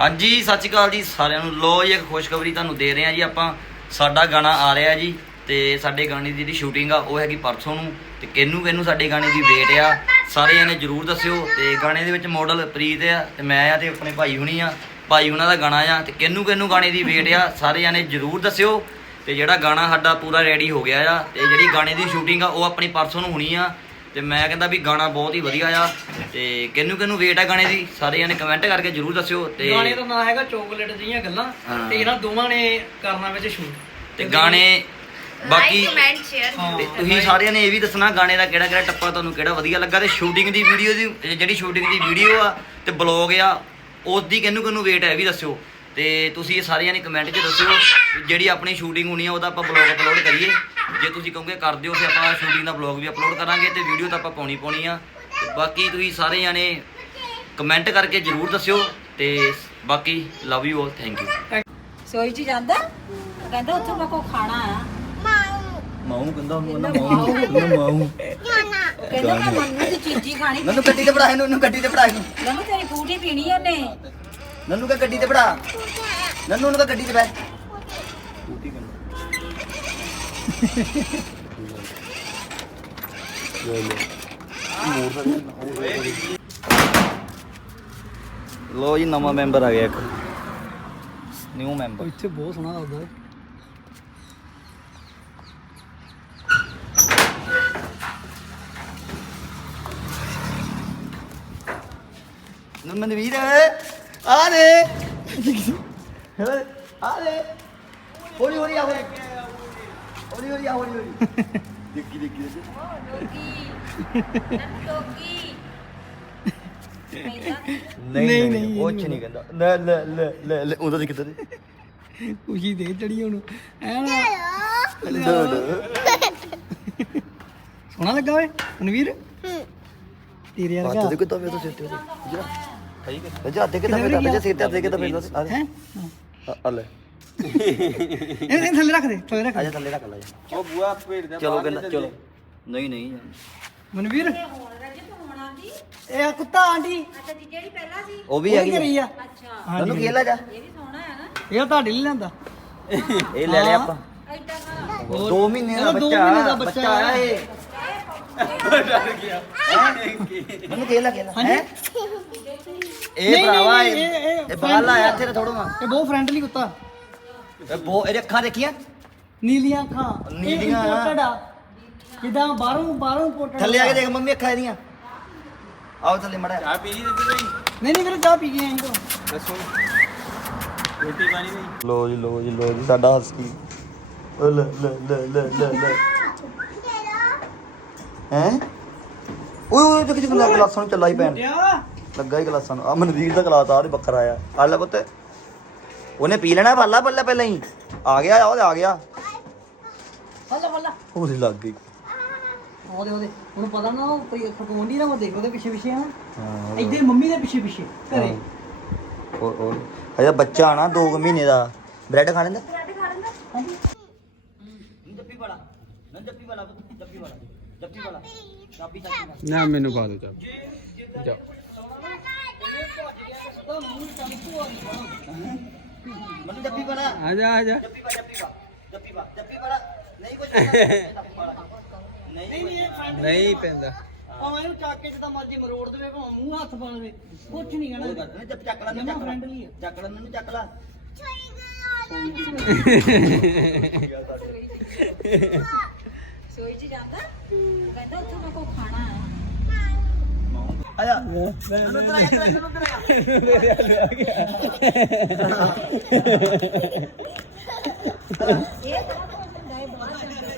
ਹਾਂਜੀ, ਸਤਿ ਸ਼੍ਰੀ ਅਕਾਲ ਜੀ ਸਾਰਿਆਂ ਨੂੰ। ਲੋ ਜੀ, ਇੱਕ ਖੁਸ਼ਖਬਰੀ ਤੁਹਾਨੂੰ ਦੇ ਰਹੇ ਹਾਂ ਜੀ ਆਪਾਂ। ਸਾਡਾ ਗਾਣਾ ਆ ਰਿਹਾ ਜੀ ਤੇ ਸਾਡੇ ਗਾਣੇ ਦੀ ਜਿਹੜੀ ਸ਼ੂਟਿੰਗ ਆ, ਉਹ ਹੈਗੀ ਪਰਸੋਂ ਨੂੰ। ਤੇ ਕਿੰਨੂ ਕਿੰਨੂ ਸਾਡੇ ਗਾਣੇ ਦੀ ਵੇਟ ਆ ਸਾਰੇ ਜਣੇ ਜਰੂਰ ਦੱਸਿਓ। ਤੇ ਗਾਣੇ ਦੇ ਵਿੱਚ ਮਾਡਲ ਪ੍ਰੀਤ ਆ ਤੇ ਮੈਂ ਆ ਤੇ ਆਪਣੇ ਭਾਈ ਹੁਣੀ ਆ। ਭਾਈ ਉਹਨਾਂ ਦਾ ਗਾਣਾ ਆ ਤੇ ਕਿੰਨੂ ਕਿੰਨੂ ਗਾਣੇ ਦੀ ਵੇਟ ਆ ਸਾਰੇ ਜਣੇ ਜਰੂਰ ਦੱਸਿਓ। ਤੇ ਜਿਹੜਾ ਗਾਣਾ ਸਾਡਾ ਪੂਰਾ ਰੈਡੀ ਹੋ ਗਿਆ ਆ, ਤੇ ਜਿਹੜੀ ਗਾਣੇ ਦੀ ਸ਼ੂਟਿੰਗ ਆ, ਉਹ ਆਪਣੀ ਪਰਸੋਂ ਨੂੰ ਹੋਣੀ ਆ। ਤੇ ਮੈਂ ਕਹਿੰਦਾ ਵੀ ਗਾਣਾ ਬਹੁਤ ਹੀ ਵਧੀਆ ਆ ਤੇ ਕਿੰਨੂ ਕਿੰਨੂ ਵੇਟ ਆ ਗਾਣੇ ਦੀ ਸਾਰੇ ਜਣੇ ਕਮੈਂਟ ਕਰਕੇ ਜਰੂਰ ਦੱਸਿਓ ਤੇ ਗਾਣੇ ਦਾ ਨਾਂ ਹੈਗਾ ਚੋਕਲੇਟ ਦੀਆਂ ਗੱਲਾਂ। ਤੇ ਇਹਨਾਂ ਦੋਵਾਂ ਨੇ ਕਰਨਾ ਵਿੱਚ ਸ਼ੂਟ ਤੇ ਗਾਣੇ ਬਾਕੀ ਕਮੈਂਟ ਸ਼ੇਅਰ ਹਾਂ। ਤੇ ਤੁਸੀਂ ਸਾਰਿਆਂ ਨੇ ਇਹ ਵੀ ਦੱਸਣਾ ਗਾਣੇ ਦਾ ਕਿਹੜਾ ਕਿਹੜਾ ਟੱਪਾ ਤੁਹਾਨੂੰ ਕਿਹੜਾ ਵਧੀਆ ਲੱਗਾ ਤੇ ਸ਼ੂਟਿੰਗ ਦੀ ਵੀਡੀਓ ਦੀ ਜਿਹੜੀ ਸ਼ੂਟਿੰਗ ਦੀ ਵੀਡੀਓ ਆ ਤੇ ਬਲੌਗ ਆ ਉਸ ਦੀ ਕਿਹਨੂੰ ਕਿਹਨੂੰ ਵੇਟ ਹੈ ਇਹ ਵੀ ਦੱਸਿਓ ਤੇ ਤੁਸੀਂ ਇਹ ਸਾਰਿਆਂ ਨੇ ਕਮੈਂਟ 'ਚ ਦੱਸਿਓ ਜਿਹੜੀ ਆਪਣੀ ਸ਼ੂਟਿੰਗ ਹੋਣੀ ਆ ਉਹਦਾ ਆਪਾਂ ਬਲੌਗ ਅਪਲੋਡ ਕਰੀਏ। ਜੇ ਤੁਸੀਂ ਕਹੋਗੇ ਕਰ ਦਿਓ ਤੇ ਆਪਾਂ ਸ਼ੂਟਿੰਗ ਦਾ ਬਲੌਗ ਵੀ ਅਪਲੋਡ ਕਰਾਂਗੇ ਤੇ ਵੀਡੀਓ ਤਾਂ ਆਪਾਂ ਪਾਉਣੀ ਪਾਉਣੀ ਆ। ਤੇ ਬਾਕੀ ਤੁਸੀਂ ਸਾਰੇ ਜਾਣੇ ਕਮੈਂਟ ਕਰਕੇ ਜਰੂਰ ਦੱਸਿਓ ਤੇ ਬਾਕੀ love you all thank you ਸੋਈ ਚ ਜਾਂਦਾ? ਕਹਿੰਦਾ ਉੱਥੇ ਮੈਂ ਕੋ ਖਾਣਾ ਆ। ਮਾਊ ਕਹਿੰਦਾ ਉਹਨੂੰ ਮਾਊ। ਮਾਊ ਉਹ ਕਹਿੰਦਾ ਮੈਂ ਮੰਨੂ ਦੀ ਚੀਜ਼ੀ ਖਾਣੀ। ਨੰਨੂ ਗੱਡੀ ਤੇ ਫੜਾ ਇਹਨੂੰ ਇਹਨੂੰ ਗੱਡੀ ਤੇ ਫੜਾ ਇਹਨੂੰ। ਨੰਨੂ ਤੇਰੀ ਫੂਟੀ ਪੀਣੀ ਉਹਨੇ। ਨੰਨੂ ਕਾ ਗੱਡੀ ਤੇ ਫੜਾ ਨੰਨੂ ਨੂੰ ਕਾ ਗੱਡੀ ਤੇ ਬੈ ਲੋ ਜੀ ਨਵਾਂ ਮੈਂਬਰ ਆ ਗਿਆ ਇੱਕ। New member. ਇੱਥੇ ਬਹੁਤ ਸੋਹਣਾ ਲੱਗਦਾ ਮਨਵੀਰ ਆ ਦੇ ਆ ਦੇ ਹੌਲੀ ਹੌਲੀ ਆ ਹੌਲੀ। ਆ ਹੌਲੀ ਹੌਲੀ। ਦੇਖੀ ਦੇਖੀ ਦੇਖੀ। ਟੋਕੀ ਨਹੀਂ ਨਹੀਂ ਕੁਛ ਨਹੀਂ। ਕਹਿੰਦਾ। ਲੈ ਲੈ ਲੈ ਲੈ ਲੈ ਉਹਦਾ ਦੇਖ ਕਿੱਧਰ ਖੁਸ਼ੀ ਦੇ ਚੜੀ ਹੁਣ ਐਨ ਸੋਹਣਾ ਲੱਗਾ ਓਏ ਮਨਵੀਰ ਤੇਰੇ ਵਰਗਾ। ਦੇ ਕਿਤਾ ਵੇ ਤਾਂ ਸਿਰ ਤੇ ਜਰਾ ਠੀਕ ਹੈ ਜਾ ਦੇ ਵੇ ਤਾਂ ਸਿਰ ਤੇ ਦੇ ਕਿਤਾ ਵੇ ਆ ਹੈ? ਆ ਲੈ। ਇਹ ਇਹ ਥੱਲੇ ਰੱਖ ਦੇ ਥੱਲੇ ਰੱਖ ਆ। ਜਾ ਥੱਲੇ ਰੱਖ ਲੈ। ਉਹ ਬੂਆ ਭੇੜ ਦੇ ਚਲੋ ਕਹਿੰਦਾ ਚਲੋ ਨਹੀਂ ਨਹੀਂ। ਮਨਵੀਰ? ਇਹ ਆ ਕੁੱਤਾ ਆਂਟੀ। ਅੱਛਾ ਜੀ ਜਿਹੜੀ ਪਹਿਲਾਂ ਸੀ। ਉਹ ਵੀ ਹੈਗੀ ਕੀ ਰਹੀ ਆ। ਅੱਛਾ। ਉਹਨੂੰ ਕੀ ਲੈ ਜਾ ਇਹ ਵੀ ਸੋਹਣਾ ਹੈ ਨਾ। ਇਹ ਤੁਹਾਡੇ ਲਈ ਲੈਂਦਾ ਇਹ ਲੈ ਲਿਆ ਆਪਾਂ। ਐਡਾ ਨਾ 2 ਮਹੀਨੇ ਦਾ ਇਹਦਾ ਦੋ ਬੱਚਾ। ਮਹੀਨੇ ਦਾ ਬੱਚਾ ਆਇਆ ਇਹ। ਡਰ ਗਿਆ। ਮੈਨੂੰ ਕੀ ਲੈ ਗਿਆ ਹੈ? ਇਹ ਨਹੀਂ, ਭਰਾਵਾ ਨਹੀਂ, ਇਹ ਇਹ- ਇਹ ਬਾਹਰ ਆਇਆ ਇੱਥੇ ਥੋੜਾ ਮਾ ਇਹ ਬਹੁਤ ਫਰੈਂਡਲੀ ਕੁੱਤਾ। ਇਹ ਬੋ ਇਹਦੇ ਅੱਖਾਂ ਦੇਖੀਆਂ? ਨੀਲੀਆਂ ਅੱਖਾਂ। ਨੀਲੀਆਂ। imported ਆ। ਜਿੱਦਾਂ ਬਾਹਰੋਂ ਬਾਹਰੋਂ ਇੰਪੋਰਟਡ ਥੱਲੇ ਆ ਕੇ ਦੇਖ ਮੰਮੀ ਅੱਖਾਂ ਇਹਦੀਆਂ। ਆਓ ਥੱਲੇ ਮੜਾ ਚਾਹ ਪੀ ਨਹੀਂ ਨਹੀਂ ਵੀਰੇ ਚਾਹ ਪੀ ਗਏ ਆਂ ਤੋਂ ਲੋ ਜੀ ਲੋ ਜੀ ਲੋ ਜੀ ਸਾਡਾ ਹਸਕੀ। ਓ ਲੈ ਲੈ ਲੈ ਲੈ ਲੈ ਲੈ। ਹੈ? ਓਏ ਓਏ ਤੇ ਕਿਤੇ ਗਲਾਸਾਂ ਨੂੰ ਚੱਲਾ ਹੀ ਪੈਣ ਲੱਗਾ ਹੀ ਗਲਾਸਾਂ ਨੂੰ। ਆ ਮਨਵੀਰ ਦਾ ਗਲਾਸ ਆ ਤੇ ਵੱਖਰਾ ਆ। ਆ ਲੈ ਪੁੱਤ। ਉਹਨੇ ਪੀ ਲੈਣਾ ਬੱਲਾ ਬੱਲਾ ਪਹਿਲਾਂ ਹੀ। ਆ ਗਿਆ ਉਹ ਆ ਗਿਆ। ਬੱਲਾ ਬੱਲਾ ਉਹਦੇ ਲੱਗ ਗਈ। ਉਹਦੇ ਉਹਦੇ ਉਹਨੂੰ ਪਤਾ ਨਾ ਉਹ ਫਕਮੰਡੀ ਨਾ ਉਹ ਦੇਖ ਉਹਦੇ ਪਿੱਛੇ ਪਿੱਛੇ ਹਾਂ ਇੱਧਰ ਮੰਮੀ ਦੇ ਪਿੱਛੇ ਪਿੱਛੇ ਘਰੇ। ਉਹ ਉਹ। ਹਜੇ ਬੱਚਾ ਆਣਾ 2 ਮਹੀਨੇ ਦਾ। ਬ੍ਰੈਡ ਖਾ ਲੈਂਦਾ? ਵਾਲਾ। ਨਾ ਜੱਪੀ ਵਾਲਾ ਜੱਪੀ ਵਾਲਾ। ਜੱਪੀ ਵਾਲਾ। ਚਾਬੀ। ਚਾਬੀ ਨਾ ਮੈਨੂੰ ਪਾ ਦੋ ਚਾਬ। ਜਾ ਵਾਲਾ ਆ ਜਾ ਆ ਜਾ ਜੱਪੀ ਵਾਲਾ ਜੱਪੀ ਵਾਲਾ ਜੱਪੀ ਵਾਲਾ ਜੱਪੀ ਵਾਲਾ ਨਹੀਂ ਕੁਝ ਜੱਪੀ ਵਾਲਾ ਨਹੀਂ ਨਹੀਂ ਨਹੀਂ ਪੈਂਦਾ ਭਾਵੇਂ ਇਹਨੂੰ ਚੱਕ ਕੇ ਜਿੱਦਾਂ ਮਰਜ਼ੀ ਮਰੋੜ ਦੇਵੇ ਭਾਵੇਂ ਮੂੰਹ ਹੱਥ ਪਾ ਲਵੇ ਕੁਛ ਨਹੀਂ ਕਹਿਣਾ ਜੱਪ ਚੱਕ ਲੈ ਜਮਾਂ ਚੱਕ ਲੈ friendly ਆ। ਚੱਕ ਲੈ ਮੈਨੂੰ ਚੱਕ ਲੈ ਸੋਈ ਚ ਜਾਂਦਾ ਉਹ ਕਹਿੰਦਾ ਉੱਥੇ ਮੈਂ ਕੋ ਖਾਣਾ ਆ ਆਇਆ ਮੈਨੂੰ ਤੇਰਾ ਇੱਕ ਮੈਨੂੰ ਤੇਰਾ ਇਹ ਤਾਂ ਹੈ ਬਾਹਰ ਜਾਂਦਾ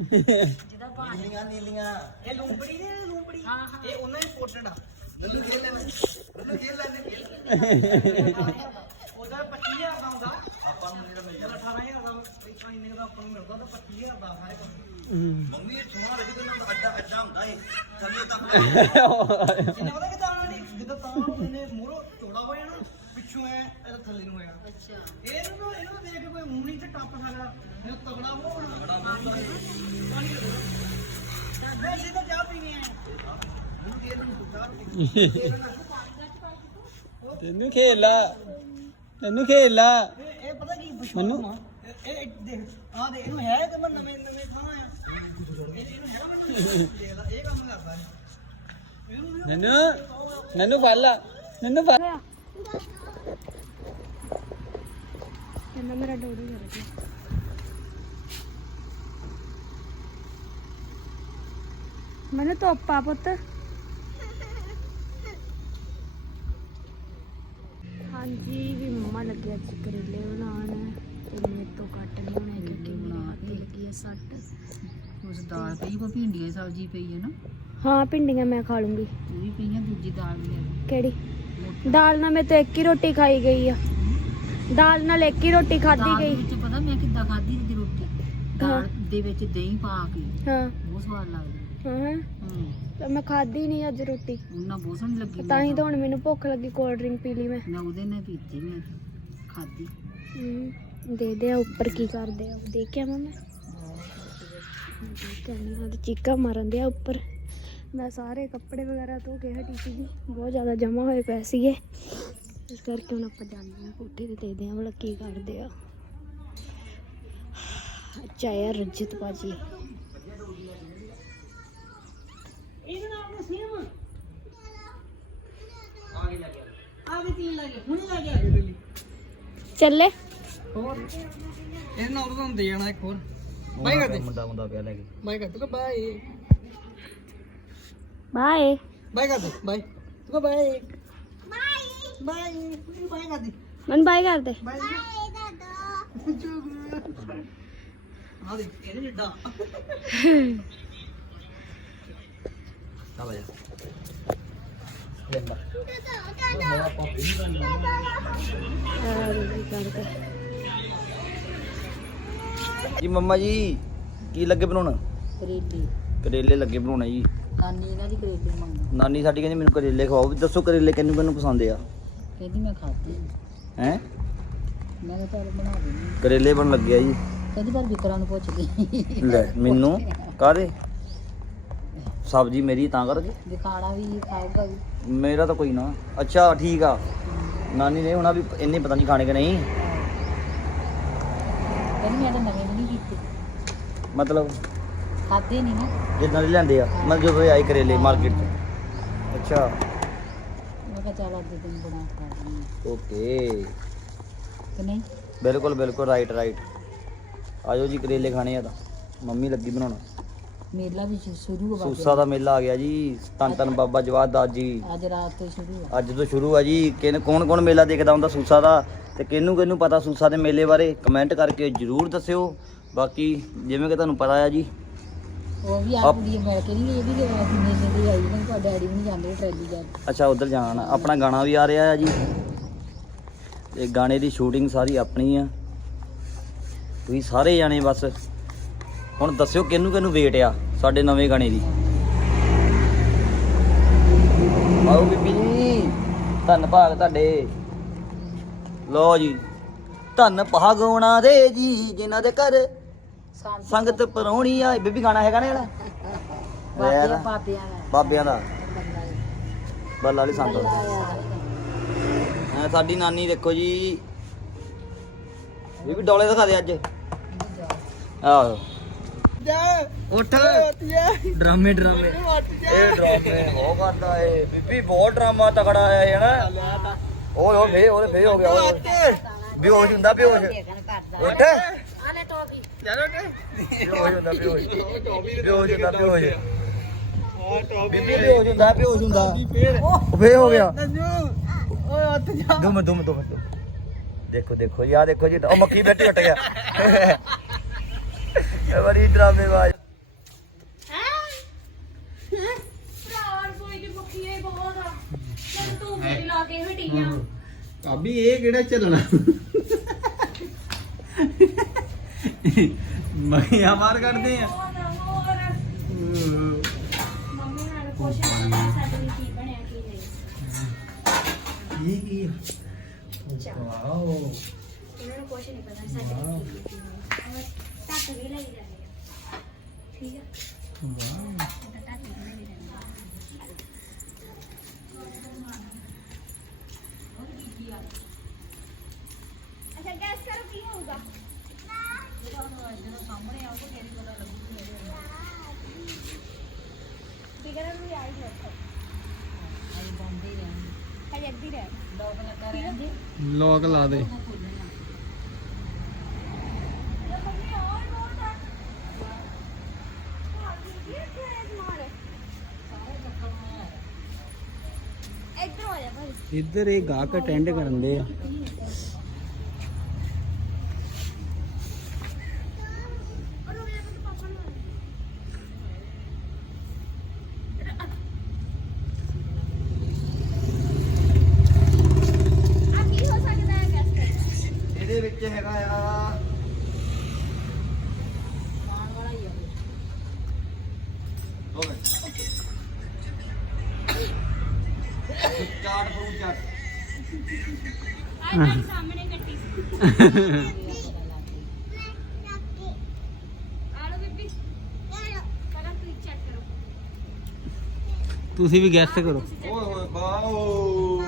ਜਿਹਦਾ ਨੀਲੀਆਂ ਨੀਲੀਆਂ। ਇਹ ਲੂੰਬੜੀ ਨੇ ਲੂੰਬੜੀ। ਇਹ ਉਹਨਾਂ ਇੰਪੋਰਟਡ ਆ। ਮੈਨੂੰ ਖੇਲ ਲੈਣਾ ਮੈਨੂੰ ਖੇਲ ਲੈਣਾ ਉਹਦਾ 25000 ਦਾ ਹੁੰਦਾ। ਆਪਾਂ ਨੂੰ ਜਿਹੜਾ ਮਿਲ ਜਾਂਦਾ 18000 ਦਾ ਇਤਾਂ ਇੰਨੇ ਦਾ ਆਪਾਂ ਨੂੰ ਮਿਲਦਾ ਤਾਂ 25000 ਦਾ ਸਾਰੇ ਪਾਸੇ ਮੰਮੀ ਇਹ ਸੋਹਣਾ ਲੱਗੀ ਤੈਨੂੰ ਅੱਡਾ ਅੱਡਾ ਹੁੰਦਾ ਏ। ਥੱਲੇ ਤੱਕ ਜਿੰਨੇ ਪਤਾ ਕਿਦਾਂ ਆਣਾ ਨਹੀਂ ਜਿੱਦਾਂ ਤਾਂ ਇਹਨੇ ਮੂਹਰੋਂ ਚੌੜਾ ਹੋ ਜਾਣਾ ਪਿੱਛੋਂ ਐ ਇਹਦਾ ਥੱਲੇ ਨੂੰ ਹੋਇਆ ਅੱਛਾ। ਇਹਨੂੰ ਨਾ- ਇਹਨੂੰ ਦੇਖ ਕੇ ਕੋਈ ਮੂੰਹ ਨਹੀਂ ਤੇ ਟੱਪ ਸਕਦਾ ਇਹ ਤਗੜਾ ਹੋ ਬਣਾ ਪਾਣੀ ਦੇ ਦੋ ਮੈਂ ਸਿੱਧਾ ਚਾਹ ਪੀਣੀ ਹੈ ਤੈਨੂੰ ਖੇਲਾ ਤੈਨੂੰ ਖੇਲਾ ਇਹ ਪਤਾ ਕੀ ਬਸ਼ੂਰ ਨਾ ਇਹ ਇਹ ਦੇਖ ਆ ਦੇ ਇਹਨੂੰ ਹੈ ਕਿ ਮੈਂ ਨਵੇਂ ਨਵੇਂ ਥਾਂ ਆ। ਇਹ ਇਹਨੂੰ ਹੈਗਾ ਮੈਂ ਨਵੇਂ ਦੇਖ ਲਾ ਇਹ ਕੰਮ ਕਰਦਾ। ਹੈ ਨਨੂ ਨਨੂ ਫੜ ਲਾ। ਨਨੂ ਫੜ। ਕਹਿੰਦਾ ਮੇਰਾ ਡੋੜੀ ਕਰ ਗਿਆ। ਮੈਨੂੰ ਤੋਪਾ ਪੁੱਤ। ਹਾਂਜੀ ਵੀ ਮੰਮਾ ਲੱਗਿਆ ਅੱਜ ਕਰੇਲੇ ਬਣਾਉਣ। ਤੇ ਮੇਰੇ ਤੋਂ ਕੱਟ ਨਹੀਂ ਹੋਣੇ ਕਿਉਂਕਿ ਬਣਾ ਤੇ ਲੱਗੀ ਆ ਸੱਟ। ਉਸ ਦਾਲ ਪਈ ਕੋ ਭਿੰਡੀਆਂ ਦੀ ਸਬਜ਼ੀ ਪਈ ਹੈ ਨਾ। ਹਾਂ ਭਿੰਡੀਆਂ ਮੈਂ ਖਾ ਲੂੰਗੀ। ਉਹ ਵੀ ਪਈਆਂ ਦੂਜੀ ਦਾਲ ਵੀ ਹੈ ਕਿਹੜੀ? ਦਾਲ ਨਾਲ ਮੈਂ ਤਾਂ ਇੱਕ ਹੀ ਰੋਟੀ ਖਾਈ ਗਈ ਆ। ਦਾਲ ਨਾਲ ਇੱਕ ਹੀ ਰੋਟੀ ਖਾਧੀ ਦਾਲ ਦੇ ਗਈ। ਵਿੱਚ ਪਤਾ ਮੈਂ ਕਿੱਦਾਂ ਖਾਧੀ ਦੀ ਰੋਟੀ? ਦਾਲ ਦੇ ਵਿੱਚ ਦਹੀਂ ਪਾ ਕੇ। ਹਾਂ। ਬਹੁਤ ਸਵਾਦ ਲੱਗਦੀ। ਹਾਂ। ਹੂੰ। ਤਾਂ ਮੈਂ ਖਾਧੀ ਨਹੀਂ ਅੱਜ ਰੋਟੀ। ਉਹਨਾਂ ਬਹੁਤ ਸੋਹਣੀ ਲੱਗੀ ਤਾਂ ਹੀ ਤਾਂ ਹੁਣ ਮੈਨੂੰ ਭੁੱਖ ਲੱਗੀ ਕੋਲਡ ਡਰਿੰਕ ਪੀ ਲਈ ਮੈਂ। ਮੈਂ ਉਹਦੇ ਨਾਲ ਪੀਤੀ ਮੈਂ ਖਾਧੀ। ਹਮ, ਦੇ ਦੇ ਆ ਉੱਪਰ ਕੀ ਕਰਦੇ ਆ ਦੇਖਿਆ ਮੈਂ? ਨਹੀਂ ਆ ਚੀਕਾ ਮਾਰਨ ਦੇ ਆ ਉੱਪਰ। ਮੈਂ ਸਾਰੇ ਕੱਪੜੇ ਵਗੈਰਾ ਧੋ ਕੇ ਹਟੀ ਸੀਗੀ ਬਹੁਤ ਜ਼ਿਆਦਾ ਜਮਾ ਹੋਏ ਪਏ ਸੀਗੇ। ਇਸ ਕਰਕੇ ਹੁਣ ਆਪਾਂ ਜਾਂਦੇ ਆ ਕੋਠੇ ਤੇ ਦੇਖਦੇ ਆ ਭਲਾ ਕੀ ਕਰਦੇ ਆ। ਅੱਛਾ ਯਾਰ ਰਜਤ ਬਾਜੀ। ਇਹਦੇ ਨਾਲ ਆਪਣੇ ਸੇਮ ਆ। ਵੀ ਤੀਨ ਲੱਗੇ ਹੁਣੇ ਲੈ ਕੇ ਆ। ਗਏ ਦਿੱਲੀ ਚੱਲੇ। ਹੋਰ? ਇਹਦੇ ਨਾਲ ਉਹਦਾ ਦੇ ਜਾਣਾ ਇੱਕ ਹੋਰ। ਬਾਈ ਕਰਦੇ। ਮੁੰਡਾ ਮੁੰਡਾ ਪਿਆ ਲੈ ਕੇ। ਬਾਈ ਕਰ ਤੂੰ ਬਾਈ ਬਾਏ। ਬਾਈ ਕਰ ਦੇ ਬਾਈ ਤੂੰ ਬਾਈ ਬਾਈ ਬਾਈ ਤੂੰ ਬਾਈ ਕਰ ਦੇ। ਮਨ ਬਾਏ ਕਰਦੇ ਬਾਈ ਆ ਦੇ ਇਹਨੇ ਜਿੱਡਾ ਆ ਬਾਜਾ ਕਰਦੇ ਜੀ ਮੰਮਾ ਜੀ ਕੀ ਲੱਗੇ ਬਣਾਉਣ? ਕਰੇਲੇ। ਕਰੇਲੇ ਲੱਗੇ ਬਣਾਉਣਾ ਜੀ। ਨਾਨੀ ਇਹਨਾਂ ਦੀ ਕਰੇਲੇ ਮੰਗ ਨਾਨੀ ਸਾਡੀ ਕਹਿੰਦੀ ਮੈਨੂੰ ਕਰੇਲੇ ਖਵਾਓ ਵੀ ਦੱਸੋ ਕਰੇਲੇ ਕਿੰਨੂੰ ਕਿੰਨੂੰ ਪਸੰਦ ਆ? ਕਹਿੰਦੀ ਮੈਂ ਖਾਧੀ ਹੈ? ਮੈਂ ਕਿਹਾ ਚੱਲ ਬਣਾ ਦਿੰਦੀ ਕਰੇਲੇ ਬਣ ਲੱਗਿਆ ਜੀ। ਕਹਿੰਦੀ ਪਰ ਵਿਕਰਾਂ ਨੂੰ ਪੁੱਛ ਗਈ। ਲੈ ਮੈਨੂੰ? ਕਾਹਦੇ? ਸਬਜ਼ੀ ਮੇਰੀ ਤਾਂ ਕਰਕੇ ਦਿਖਾਣਾ ਵੀ ਖਾਊਗਾ ਵੀ। ਮੇਰਾ ਤਾਂ ਕੋਈ ਨਾ। ਅੱਛਾ ਠੀਕ ਆ। ਨਾਨੀ ਨੇ ਹੁਣਾ ਵੀ ਇੰਨੇ ਪਤਾ ਨਹੀਂ ਖਾਣੇ ਕਿ ਨਹੀਂ। ਕਹਿੰਦੀ ਮੈਂ ਤਾਂ ਨਵੇਂ ਵੀ ਨਹੀਂ ਕੀਤੇ। ਮਤਲਬ? ਖਾਦੇ ਨਹੀਂ ਨਾ। ਜਿੱਦਾਂ ਦੇ ਲੈਂਦੇ ਆ। ਮਤਲਬ ਜਦੋਂ ਇਹ ਆਏ ਕਰੇਲੇ ਮਾਰਕੀਟ 'ਚ। ਅੱਛਾ। ਮੈਂ ਕਿਹਾ ਚੱਲ ਅੱਜ ਦਿਨ ਬਣਾ ਖਾ ਦਿੰਦੀ ਓਕੇ ਕਿ ਨਹੀਂ? ਬਿਲਕੁਲ ਬਿਲਕੁਲ ਰਾਈਟ ਰਾਈਟ ਆਜੋ ਜੀ ਕਰੇਲੇ ਖਾਣੇ ਆ ਤਾਂ। ਮੰਮੀ ਲੱਗੀ ਬਣਾਉਣਾ। ਮੇਲਾ ਵੀ ਸ਼ੁ- ਸ਼ੁਰੂ ਹੋ ਸੂਸਾ ਦਾ ਮੇਲਾ ਆ ਗਿਆ ਜੀ। ਧੰਨ ਧੰਨ ਬਾਬਾ ਜਵਾਦ ਦਾਸ ਜੀ। ਅੱਜ ਰਾਤ ਤੋਂ ਸ਼ੁਰੂ ਆ। ਅੱਜ ਤੋਂ ਸ਼ੁਰੂ ਆ ਜੀ। ਕਿਨ ਕੌਣ ਕੌਣ ਮੇਲਾ ਦੇਖਦਾ ਹੁੰਦਾ ਸੂਸਾ ਦਾ? ਤੇ ਕਿਹਨੂੰ ਕਿਹਨੂੰ ਪਤਾ ਸੂਸਾ ਦੇ ਮੇਲੇ ਬਾਰੇ ਕਮੈਂਟ ਕਰਕੇ ਜਰੂਰ ਦੱਸਿਓ। ਬਾਕੀ ਜਿਵੇਂ ਕਿ ਤੁਹਾਨੂੰ ਪਤਾ ਆ ਜੀ ਉਹ ਵੀ ਆ ਆਪ- ਕੁੜੀ ਮਿਲ ਕੇ ਨਹੀਂ ਇਹ ਵੀ ਕਿ ਮੇਲੇ ਦੀ ਆਈ ਨਾ ਤੁਹਾਡੇ ਡੈਡੀ ਵੀ ਨਹੀਂ ਜਾਂਦੇ ਟਰੈਲੀ ਜਾ ਅੱਛਾ ਉਧਰ ਜਾਣਾ ਆਪਣਾ ਗਾਣਾ ਵੀ ਆ ਰਿਹਾ ਆ ਜੀ। ਤੇ ਗਾਣੇ ਦੀ ਸ਼ੂਟਿੰਗ ਸਾਰੀ ਆਪਣੀ ਆ। ਤੁਸੀਂ ਸਾਰੇ ਜਾਣੇ ਬਸ ਹੁਣ ਦੱਸਿਓ ਕਿਹਨੂੰ ਕਿਹਨੂੰ ਵੇਟ ਆ ਸਾਡੇ ਨਵੇਂ ਗਾਣੇ ਦੀ। ਆਓ ਬੀਬੀ ਜੀ ਧੰਨ ਭਾਗ ਤੁਹਾਡੇ। ਲੋ ਜੀ ਧੰਨ ਭਾਗ ਉਹਨਾਂ ਦੇ ਜੀ ਜਿਨ੍ਹਾਂ ਦੇ ਘਰ ਸੰਗਤ ਪਰੌਣੀ ਆ ਬੀਬੀ ਗਾਣਾ ਹੈਗਾ ਨਾ ਇਹਦਾ ਬਾਬਿਆਂ ਦਾ। ਬਾਬਿਆਂ ਦਾ। ਬੱਲਾ ਵਾਲੀ। ਸੰਤ ਸਾਡੀ ਨਾਨੀ ਦੇਖੋ ਜੀ ਇਹ ਵੀ ਡੋਲੇ ਦਿਖਾ ਦੇ ਅੱਜ। ਆਹੋ। ਉੱਠ। ਡਰਾਮੇ ਡਰਾਮੇ। ਇਹ ਡਰਾਮੇ ਹੋ ਕਰਦਾ ਏ ਬੀਬੀ ਬਹੁਤ ਡਰਾਮਾ ਤਕੜਾ ਆਇਆ ਹੈ ਨਾ? ਓਏ ਓਏ ਫੇ ਓਏ ਫੇ ਹੋ ਗਿਆ ਓਏ ਓਏ। ਬੇਹੋਸ਼ ਹੁੰਦਾ ਬੇਹੋਸ਼ ਉੱਠ ਆਲੇ ਟੋਪੀ ਬੇਹੋਸ਼ ਹੁੰਦਾ ਬੇਹੋਸ਼ ਬੇਹੋਸ਼ ਹੁੰਦਾ ਬੇਹੋਸ਼ ਬੀਬੀ ਬੇਹੋਸ਼ ਹੁੰਦਾ ਬੇਹੋਸ਼ ਹੁੰਦਾ ਉਹ ਫੇ ਹੋ ਗਿਆ ਓਏ ਉੱਠ ਜਾ ਦੁਮ ਦੁਮ ਦੁਮ ਦੁਮ ਦੇਖੋ ਦੇਖੋ ਯਾ ਦੇਖੋ ਜੀ ਉਹ ਮੱਖੀ ਬੈਠੀ ਉੱਟ ਗਿਆ ਇਹ ਬੜੀ ਡਰਾਮੇਬਾਜ਼ ਭਰਾ ਕੋਈ ਮੁੱਖੀ ਇਹ ਬਹੁਤ ਆ। ਤੈਨੂੰ ਤੂੰ ਮੇਰੀ ਲਾ ਕੇ ਹਟੀ ਆ ਭਾਬੀ ਇਹ ਕਿਹੜਾ ਚੱਲਣਾ? ਮਹੀਆਂ ਮਾਰ ਕੱਢਦੇ ਆ। ਹੋਰ ਮੰਮੀ ਨਾਲ ਸਾਡੇ ਲਈ ਕੀ ਬਣਿਆ ਕੀ ਨਹੀਂ। ਇਹ ਕੀ? ਵਾਓ। ਇਹਨਾਂ ਨੂੰ ਕੁਛ ਨਹੀਂ ਪਤਾ ਸਾਡੇ ਲਈ ਕੀ ਬਣਿਆ। ਹੋਰ ਟੱਕ ਵੀ ਲਈ ਜਾਂਦੇ ਆ ਠੀਕ ਆ ਵਾਓ ਤਾਂ ਟੱਕ ਵੀ ਲਈ ਜਾਂਦੇ ਆ ਲੱਗਦੀ ਰਹਿ ਲੋਕ ਲੱਗਾ ਰਹਿੰਦੇ ਲੋਕ ਲਾ ਦੇ ਇੱਧਰ ਆ ਜਾ ਭਾਈ ਇੱਧਰ ਇਹ ਗਾਹਕ ਅਟੈਂਡ ਕਰਨ ਦੇ ਆ ਕੀ ਹੋ ਸਕਦਾ ਹੈ ਗੈਸ ਇਹਦੇ ਵਿੱਚ ਹੈਗਾ ਆ ਖਾਣ ਵਾਲਾ ਹੀ ਆ ਉਹ। ਦੋ ਮਿੰਟ ਚਾਟ ਫਰੂਟ ਚਾਟ ਆ ਤੁਹਾਡੇ ਸਾਹਮਣੇ ਕੱਟੀ ਸੀ ਆਲੋ ਬੀਬੀ ਪਹਿਲਾਂ ਤੁਸੀਂ ਚੈੱਕ ਕਰੋ ਤੁਸੀਂ ਵੀ ਗੈਸ ਕਰੋ। ਓਏ ਹੋਏ ਬਾਓ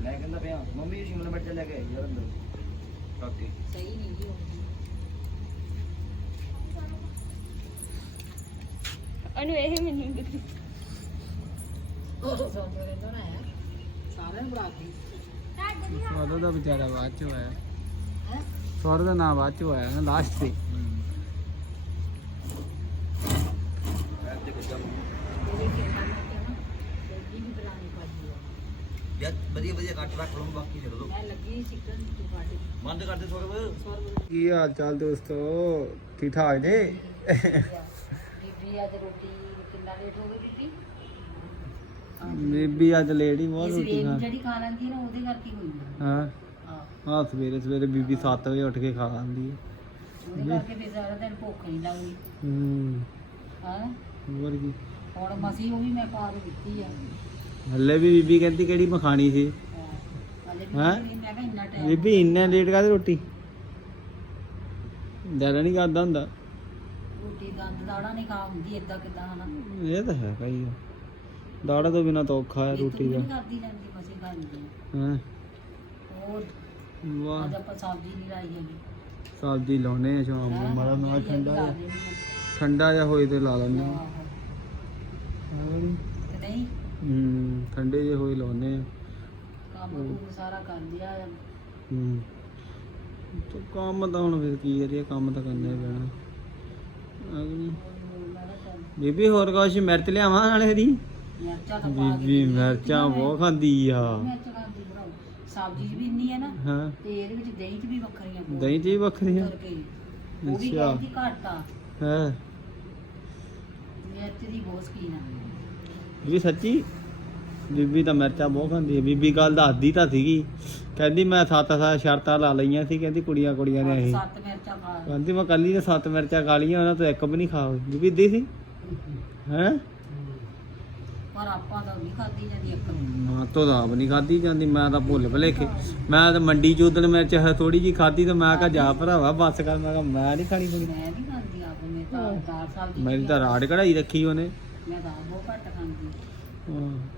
ਮੈਂ ਕਹਿੰਦਾ ਪਿਆ ਮੰਮੀ ਸ਼ਿਮਲਾ ਮਿਰਚ ਲੈ ਕੇ ਆਈ ਯਾਰ ਅੰਦਰ। ਕਾਕੇ ਸਹੀ ਨਹੀਂ ਜੀ ਉਹ। ਅਨੂ ਇਹ ਮੈਨੂੰ ਦਿੱਤੀ ਉਹ ਸੌਂਦੇ ਰਹਿੰਦਾ ਨਾ ਹੈ ਸਾਰਿਆਂ ਨੂੰ ਬਰਾਤੀ ਸੌਰਵ ਦਾ ਵਿਚਾਰਾ ਬਾਅਦ ਚ ਹੋਇਆ। ਹੈ? ਸੌਰਵ ਦਾ ਨਾਮ ਬਾਅਦ ਚ ਹੋਇਆ ਨਾ ਲਾਸਟ ਤੇ। ਤੇ ਆ ਯਾਰ ਵਧੀਆ ਵਧੀਆ ਕੱਟ ਰੱਖ ਲਓ ਬਾਕੀ ਛੱਡ ਦੋ ਮੈਂ ਲੱਗੀ ਸਿੱਕਣ ਦੀ ਪਾਟੀ ਬੰਦ ਕਰ ਦੇ ਸੌਰਵ। ਕੀ ਹਾਲ ਚਾਲ ਦੋਸਤੋ? ਠੀਕ ਠਾਕ ਨੇ? ਬੀਬੀ ਅੱਜ ਰੋਟੀ ਕਿੰਨਾ ਲੇਟ ਹੋ ਗਈ ਬੀਬੀ ਬੀਬੀ ਅੱਜ ਲੇਟ ਹੀ ਬਹੁਤ ਰੋਟੀ ਖਾ ਜਿਹੜੀ ਖਾ ਲੈਂਦੀ ਹੈ? ਨਾ ਉਹਦੇ ਕਰਕੇ ਹੋਈ ਆ ਹਾਂ ਸਵੇਰੇ ਸਵੇਰੇ ਬੀਬੀ 7 ਵਜੇ ਉੱਠ ਕੇ ਖਾ ਲੈਂਦੀ ਹੈ। ਉਹਦੇ ਕਰਕੇ ਫਿਰ ਸਾਰਾ ਦਿਨ ਭੁੱਖ ਨਹੀਂ ਲੱਗਦੀ। ਹੂੰ। ਹਾਂ? ਹੋਰ ਕੀ ਹੁਣ ਮਸੀ ਉਹ ਵੀ ਮੈਂ ਪਾ ਕੇ ਦਿੱਤੀ ਆ। ਹੱਲੇ ਵੀ ਬੀਬੀ ਕਹਿੰਦੀ ਕਿਹੜੀ ਮਖਾਣੀ ਸੀ? ਹਾਂ ਹਲੇ ਵੀ ਹੈਂ? ਮੈਂ ਕਿਹਾ ਇੰਨਾ ਟਾਈਮ ਬੀਬੀ ਇੰਨੇ ਲੇਟ ਕਾਹਦੀ ਰੋਟੀ? ਜ਼ਿਆਦਾ ਨਹੀਂ ਕਰਦਾ ਹੁੰਦਾ। ਰੋਟੀ ਦੰਦ ਦਾੜਾ ਨਹੀਂ ਖਾ ਹੁੰਦੀ ਏਦਾਂ ਕਿਦਾਂ ਹਨਾ? ਇਹ ਤਾਂ ਹੈ ਕਈ ਦਾੜਾ ਤੋਂ ਬਿਨਾ ਤਾਂ ਔਖਾ ਹੈ ਰੋਟੀ ਦਾ। ਨਹੀਂ ਕਰਦੀ ਮਸੀ। ਹਾਂ? ਹੋਰ? ਵਾਹ। ਅੱਜ ਆਪਾਂ ਸਬਜ਼ੀ ਨਹੀਂ ਲਾਈ ਹੈਗੀ। ਸਬਜ਼ੀ ਲਾਉਨੇ ਆ ਸ਼ਾਮ ਨੂੰ? ਮਾੜਾ ਜਿਹੜੀ ਠੰਡਾ ਜਿਹਾ। ਠੰਡਾ ਜਿਹਾ ਹੋਏ ਤੇ ਲਾ ਲੈਂਦੇ ਆ। ਆਹੋ। ਹਾਂ। ਜੀ। ਤੇ ਨਹੀਂ। ਹੂੰ ਠੰਡੇ ਜਿਹੇ ਹੋਏ ਲਾਉਨੇ ਆ। ਕੰਮ ਕੁਮ ਸਾਰਾ ਕਰ ਲਿਆ ਆ। ਹੂੰ। ਤੇ ਕੰਮ ਤਾਂ ਹੁਣ ਫਿਰ ਕੀ ਕਰੀਏ ਕੰਮ ਤਾਂ ਕਰਨਾ ਹੀ ਪੈਣਾ। ਅਗਲੀ ਬੀਬੀ ਹੋਰ ਕੁਛ ਮਿਰਚ ਲਿਆਵਾਂ ਨਾਲੇ ਦੀ ਮਿਰਚਾਂ ਤਾਂ ਪਾ ਬੀਬੀ ਮਿਰਚਾਂ ਬਹੁਤ ਖਾਂਦੀ ਆ। ਮਿਰਚ ਖਾਂਦੀ ਭਰਾਓ ਸਬਜ਼ੀ 'ਚ ਵੀ ਇੰਨੀ ਹੈ ਨਾ ਹਾਂ। ਤੇ ਇਹਦੇ ਵਿੱਚ ਦਹੀਂ 'ਚ ਵੀ ਵੱਖਰੀਆਂ ਬਹੁਤ ਦਹੀਂ ਚ ਵੀ ਵੱਖਰੀਆਂ? ਕਰਕੇ ਉਹ ਵੀ ਅੱਛਾ। ਕਹਿੰਦੀ ਘੱਟ ਆ। ਹੈ। ਮਿਰਚ ਦੀ ਬਹੁਤ ਸ਼ਕੀਨ ਆ। ਵੀ ਸੱਚੀ? ਬੀਬੀ ਤਾਂ ਮਿਰਚਾਂ ਬਹੁਤ ਖਾਂਦੀ ਹੈ। ਬੀਬੀ ਗੱਲ ਦੱਸਦੀ ਤਾਂ ਸੀਗੀ। ਕਹਿੰਦੀ ਮੈਂ ਸੱਤ ਸੱਤ ਸ਼ਰਤਾਂ ਲਾ ਲਈਆਂ ਸੀ। ਕਹਿੰਦੀ ਕੁੜੀਆਂ ਕੁੜੀਆਂ ਨੇ ਇਹ ਸੱਤ ਮਿਰਚਾਂ ਖਾ ਕਹਿੰਦੀ ਮੈਂ ਕੱਲੀ ਨੇ ਸੱਤ ਮਿਰਚਾਂ ਖਾ ਲਈਆਂ ਉਹਨਾਂ ਤੋਂ ਇੱਕ ਵੀ ਨਹੀਂ ਖਾ ਹੋਈ। ਬੀਬੀ ਇੱਦੀ ਸੀ? ਹੈ? ਪਰ ਆਪਾਂ ਤਾਂ ਨਹੀਂ ਖਾਦੀ ਜਾਂਦੀ ਇੱਕ ਮਾਂ ਤੋਂ ਤਾਂ ਆਪ ਨਹੀਂ ਖਾਦੀ ਜਾਂਦੀ ਮੈਂ ਤਾਂ ਭੁੱਲ ਭਲੇਖੇ। ਮੈਂ ਤਾਂ ਮੰਡੀ ਚ ਉਦਣ ਮਿਰਚ ਥੋੜੀ ਜੀ ਖਾਦੀ ਤੇ ਮੈਂ ਕਿਹਾ ਜਾ ਭਰਾਵਾ ਬੱਸ ਕਰ। ਮੈਂ ਕਿਹਾ ਮੈਂ ਨਹੀਂ ਖਾਣੀ ਮੈਂ ਨਹੀਂ ਤਾਂ ਮੇਰੀ ਤਾਂ ਰਾੜ ਕਢਾਈ ਰੱਖੀ ਉਹਨੇ। ਮੈਂ ਤਾਂ ਆਪ ਬਹੁਤ ਘੱਟ ਖਾਂਦੀ।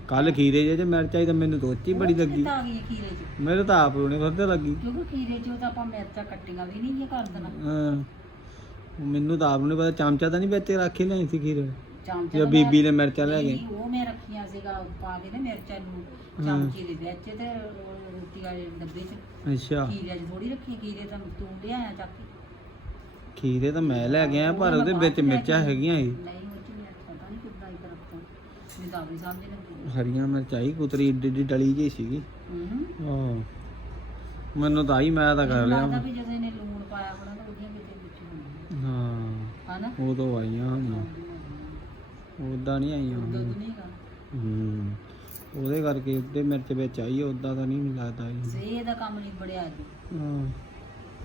ਕੱਲ ਖੀਰੇ ਜੇ ਚ ਮਿਰਚ ਆਈ ਤਾਂ ਮੈਨੂੰ ਤਾਂ ਉੱਚੀ ਬੜੀ ਲੱਗੀ। ਤਾਂ ਆ ਗਈ ਹੈ ਖੀਰੇ 'ਚ। ਮੇਰੇ ਤਾਂ ਆਪ ਰੋਣੇ ਵੱਧੇ ਲੱਗੀ। ਕਿਉਂਕਿ ਖੀਰੇ 'ਚ ਤਾਂ ਆਪਾਂ ਮਿਰਚਾਂ ਕੱਟੀਆਂ ਵੀ ਨਹੀਂ ਇਹ ਕਰ ਦੇਣਾ। ਹਾਂ ਮੈਨੂੰ ਤਾਂ ਆਪ ਨੂੰ ਪਤਾ ਚਮਚਾ ਤਾਂ ਨਹੀਂ ਵਿੱਚ ਰੱਖ ਲਈ ਸੀ ਖੀਰੇ। ਚਮਚਾ ਜਾਂ ਤਾਂ ਬੀਬੀ ਨੇ ਮਿਰਚਾਂ ਲੈ ਨਹੀਂ, ਉਹ ਮੈਂ ਰੱਖੀਆਂ ਸੀਗਾ ਪਾ ਕੇ ਨਾ ਮਿਰਚਾਂ ਨੂੰ। ਚਮਚੇ ਦੇ ਵਿੱਚ ਤੇ ਰੋਟੀ ਵਾਲੇ ਡੱਬੇ 'ਚ। ਅੱਛਾ। ਖੀਰੇ 'ਚ ਥੋੜੀ ਰੱਖੀ ਖੀਰੇ ਤਾਂ ਤੂੰ ਲਿਆਇਆ ਚੱਕ ਕੇ ਖੀਰੇ ਤਾਂ ਮੈਂ ਲੈ ਗਿਆ ਪਰ ਉਹਦੇ ਵਿੱਚ ਮਿਰਚਾਂ ਹੈਗੀਆਂ ਸੀ। ਨਹੀਂ ਉਹ ਪਤਾ ਨਹੀਂ ਕਿੱਦਾਂ ਤਾਂ ਨਹੀਂ ਲੱਗੀ ਹਰੀਆਂ ਮਿਰਚਾਂ ਹੀ ਕੁਤਰੀ ਏਡੀ ਏਡੀ ਡਲੀ ਜਿਹੀ ਸੀਗੀ। ਹੂੰ। ਹਾਂ ਮੈਨੂੰ ਤਾਂ ਆਈ ਮੈਂ ਤਾਂ ਕਰ ਲੱਗਦਾ ਲਿਆ। ਵੀ ਜਦੋਂ ਇਹਨੇ ਲੂਣ ਪਾਇਆ ਹੋਣਾ ਤਾਂ ਉਹਦੀਆਂ ਕਿਤੇ ਵਿੱਚ ਹੋਣੀਆਂ ਹਾਂ ਹਨਾ ਉਦੋਂ ਆਈਆਂ ਹੋਣੀਆਂ ਉਦਾਂ ਨਹੀਂ ਆਈਆਂ। ਤਾਂ ਨਹੀਂ ਹੂੰ ਉਹਦੇ ਕਰਕੇ ਉੱਤੇ ਮਿਰਚ ਵਿੱਚ ਆਈ ਉਦਾਂ ਤਾਂ ਨਹੀਂ ਲੱਗਦਾ ਇਹ ਸੇ ਇਹਦਾ ਕੰਮ ਨਹੀਂ ਬੜਿਆ ਅੱਜ। ਹਾਂ।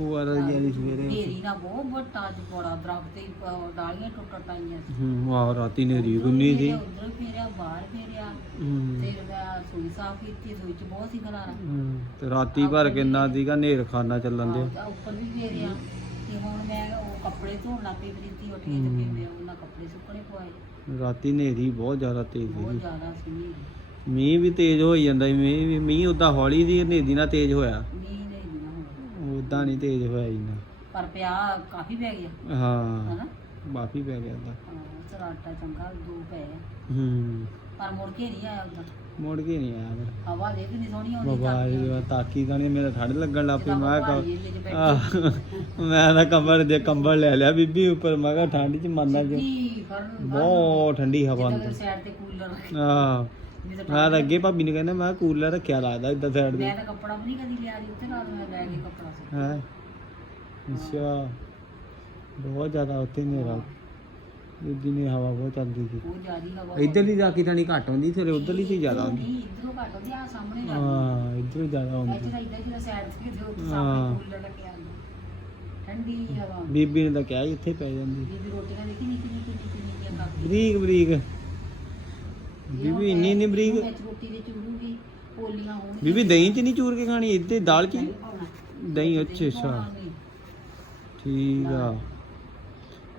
ਦਾ ਜਿਹੜੀ ਸਵੇਰੇ। ਢੇਰੀ ਨਾ ਬਹੁਤ ਵੱਡਾ ਅੱਜ ਬੜਾ ਦਰਖਤ ਤੇ ਅਹ, ਡਾਲੀਆਂ ਟੁੱਟ ਟਾਈਆਂ ਸੀ। ਹੂੰ ਵਾਹ ਰਾਤੀ ਨੇਰੀ ਗੁੰਨੀ ਸੀ। ਉਧਰ ਫੇਰਿਆ ਬਾਹਰ ਫੇਰਿਆ। ਹੂੰ। ਫਿਰ ਮੈਂ ਸੂਈ ਸਾਫ਼ ਕੀਤੀ ਸੂਈ ਚ ਬਹੁਤ ਸੀ ਖਲਾਰਾ। ਹੂੰ, ਤੇ ਰਾਤੀ ਭਰ ਕਿੰਨਾ ਸੀਗਾ ਨੇਰ ਖਾਨਾ ਚੱਲਣ ਦੇ ਆਹ, ਉੱਪਰ ਵੀ ਫੇਰਿਆ। ਤੇ ਹੁਣ ਮੈਂ ਉਹ ਕੱਪੜੇ ਧੋਣ ਲੱਗ ਪਈ ਪ੍ਰੀਤੀ ਉੱਠ ਕੇ ਤੇ ਫਿਰ ਮੈਂ ਉਹਨਾਂ ਕੱਪੜੇ ਸੁੱਕਣੇ ਪਵਾਏ। ਰਾਤੀ ਨੇਰੀ ਬਹੁਤ ਜ਼ਿਆਦਾ ਤੇਜ਼ ਬਹੁਤ ਸੀ ਜ਼ਿਆਦਾ ਸੀ। ਮੀਂਹ ਵੀ ਤੇਜ਼ ਹੋਈ ਜਾਂਦਾ ਸੀ ਮੀਂਹ ਵੀ ਮੀਂਹ ਉਦਾਂ ਹੌਲੀ ਸੀ ਨੇਰੀ ਨਾਲ ਤੇਜ਼ ਹੋਇਆ। ਮੀਂਹ ਉਦਾਂ ਨਹੀਂ ਤੇਜ਼ ਹੋਇਆ ਇੰਨਾ। ਪਰ ਪਿਆ ਕਾਫੀ ਪੈ ਗਿਆ। ਹਾਂ ਹਨਾ? ਬਾਫੀ ਪੈ ਗਿਆ ਹਾਂ, ਅੰਮ੍ਰਿਤਸਰ ਆਟਾ ਚੰਗਾ ਦੋ ਪਏ ਆ। ਹੂੰ। ਪਰ ਮੁੜ ਕੇ ਨਹੀਂ ਆਇਆ ਉਦੋਂ। ਮੁੜ ਕੇ ਨਹੀਂ ਆਇਆ। ਫਿਰ ਹਵਾ ਦੇ ਵੀ ਨਹੀਂ ਸੋਹਣੀ ਆਉਂਦੀ ਬਾਬਾ ਜੀ ਦਾ ਤਾਕੀ ਤਾਂ ਨਹੀਂ ਮੇਰਾ ਠੰਡ ਲੱਗਣ ਲੱਗ ਪਈ ਮੈਂ ਕਿਹਾ ਜੀ ਇਹਦੇ ਚ ਬੈਠੇ। ਆਹ, ਮੈਂ ਤਾਂ ਕੰਬਲ ਜੇ ਕੰਬਲ ਲੈ ਲਿਆ ਬੀਬੀ ਉੱਪਰ ਮੈਂ ਕਿਹਾ ਠੰਡ ਚ ਮੰਨਦਾ ਜੋ। ਫੜਨ ਬਹੁਤ ਠੰਡੀ ਹਵਾ ਅੰਦਰ। ਸਾਈਡ ਤੇ ਕੂਲਰ ਆਹ ਨਹੀਂ ਤਾਂ ਮੈਂ ਤਾਂ ਅੱਗੇ ਭਾਬੀ ਨੂੰ ਕਹਿੰਦਾ ਮੈਂ ਕਿਹਾ ਕੂਲਰ ਰੱਖਿਆ ਲੱਗਦਾ ਇਦਾਂ ਸਾਈਡ ਤੇ। ਮੈਂ ਤਾਂ ਕੱਪੜਾ ਵੀ ਨਹੀਂ ਕਦੀ ਲਿਆ ਦੀ ਉੱਤੇ ਰਾਤ ਮੈਂ ਲੈ ਕੇ ਕੱਪੜਾ ਸੀ। ਹੈ? ਅੱਛਾ। ਬਹੁਤ ਜ਼ਿਆਦਾ ਉੱਥੇ ਨੇਰਾ ਦੂਜੀ ਨੇ ਹਵਾ ਬਹੁਤ ਚੱਲਦੀ ਸੀ। ਉਹ ਜਿਆਦੀ ਹਵਾ ਇੱਧਰਲੀ ਜਾ ਕੇ ਤਾਂ ਨਹੀਂ ਘੱਟ ਹੁੰਦੀ ਫਿਰ ਉਧਰਲੀ ਤੇ ਜ਼ਿਆਦਾ ਹੁੰਦੀ। ਨਹੀਂ ਇਧਰੋਂ ਘੱਟ ਹੁੰਦੀ ਆ ਸਾਹਮਣੇ ਜਾਂਦੀ ਹਾਂ ਇੱਧਰ ਜ਼ਿਆਦਾ ਇੱਥੇ ਹੁੰਦੀ ਤਾਂ ਇਦਾਂ ਜਿਹੜਾ ਸਾਈਡ ਤੇ ਜੋ ਹਾਂ। ਸਾਹਮਣੇ ਕੂਲਰ ਰੱਖਿਆ ਹੁੰਦਾ। ਠੰਡੀ ਹਵਾ। ਬੀਬੀ ਨੇ ਤਾਂ ਕਿਹਾ ਸੀ ਇੱਥੇ ਪੈ ਜਾਂਦੀ। ਬੀਬੀ ਰੋਟੀਆਂ ਦੇਖੀ ਨਿੱਕੀ ਨਿੱਕੀ ਨਿੱਕੀ ਨਿੱਕੀਆਂ ਖਾਂਦੀ ਬਰੀਕ ਬਰੀਕ ਬੀਬੀ ਇੰਨੀ ਇੰਨੀ ਬਰੀਕ ਵਿੱਚ ਰੋਟੀ ਦੇ ਚੂੜੂਗੀ ਪੋਲੀਆਂ ਹੋਣ। ਬੀਬੀ ਦਹੀਂ ਚ ਨਹੀਂ ਚੂਰ ਕੇ ਖਾਣੀ ਇੱਥੇ ਦਾਲ ਚ ਹੀ? ਦਹੀਂ ਅੱਛਾ ਅੱਛਾ। ਠੀਕ ਆ।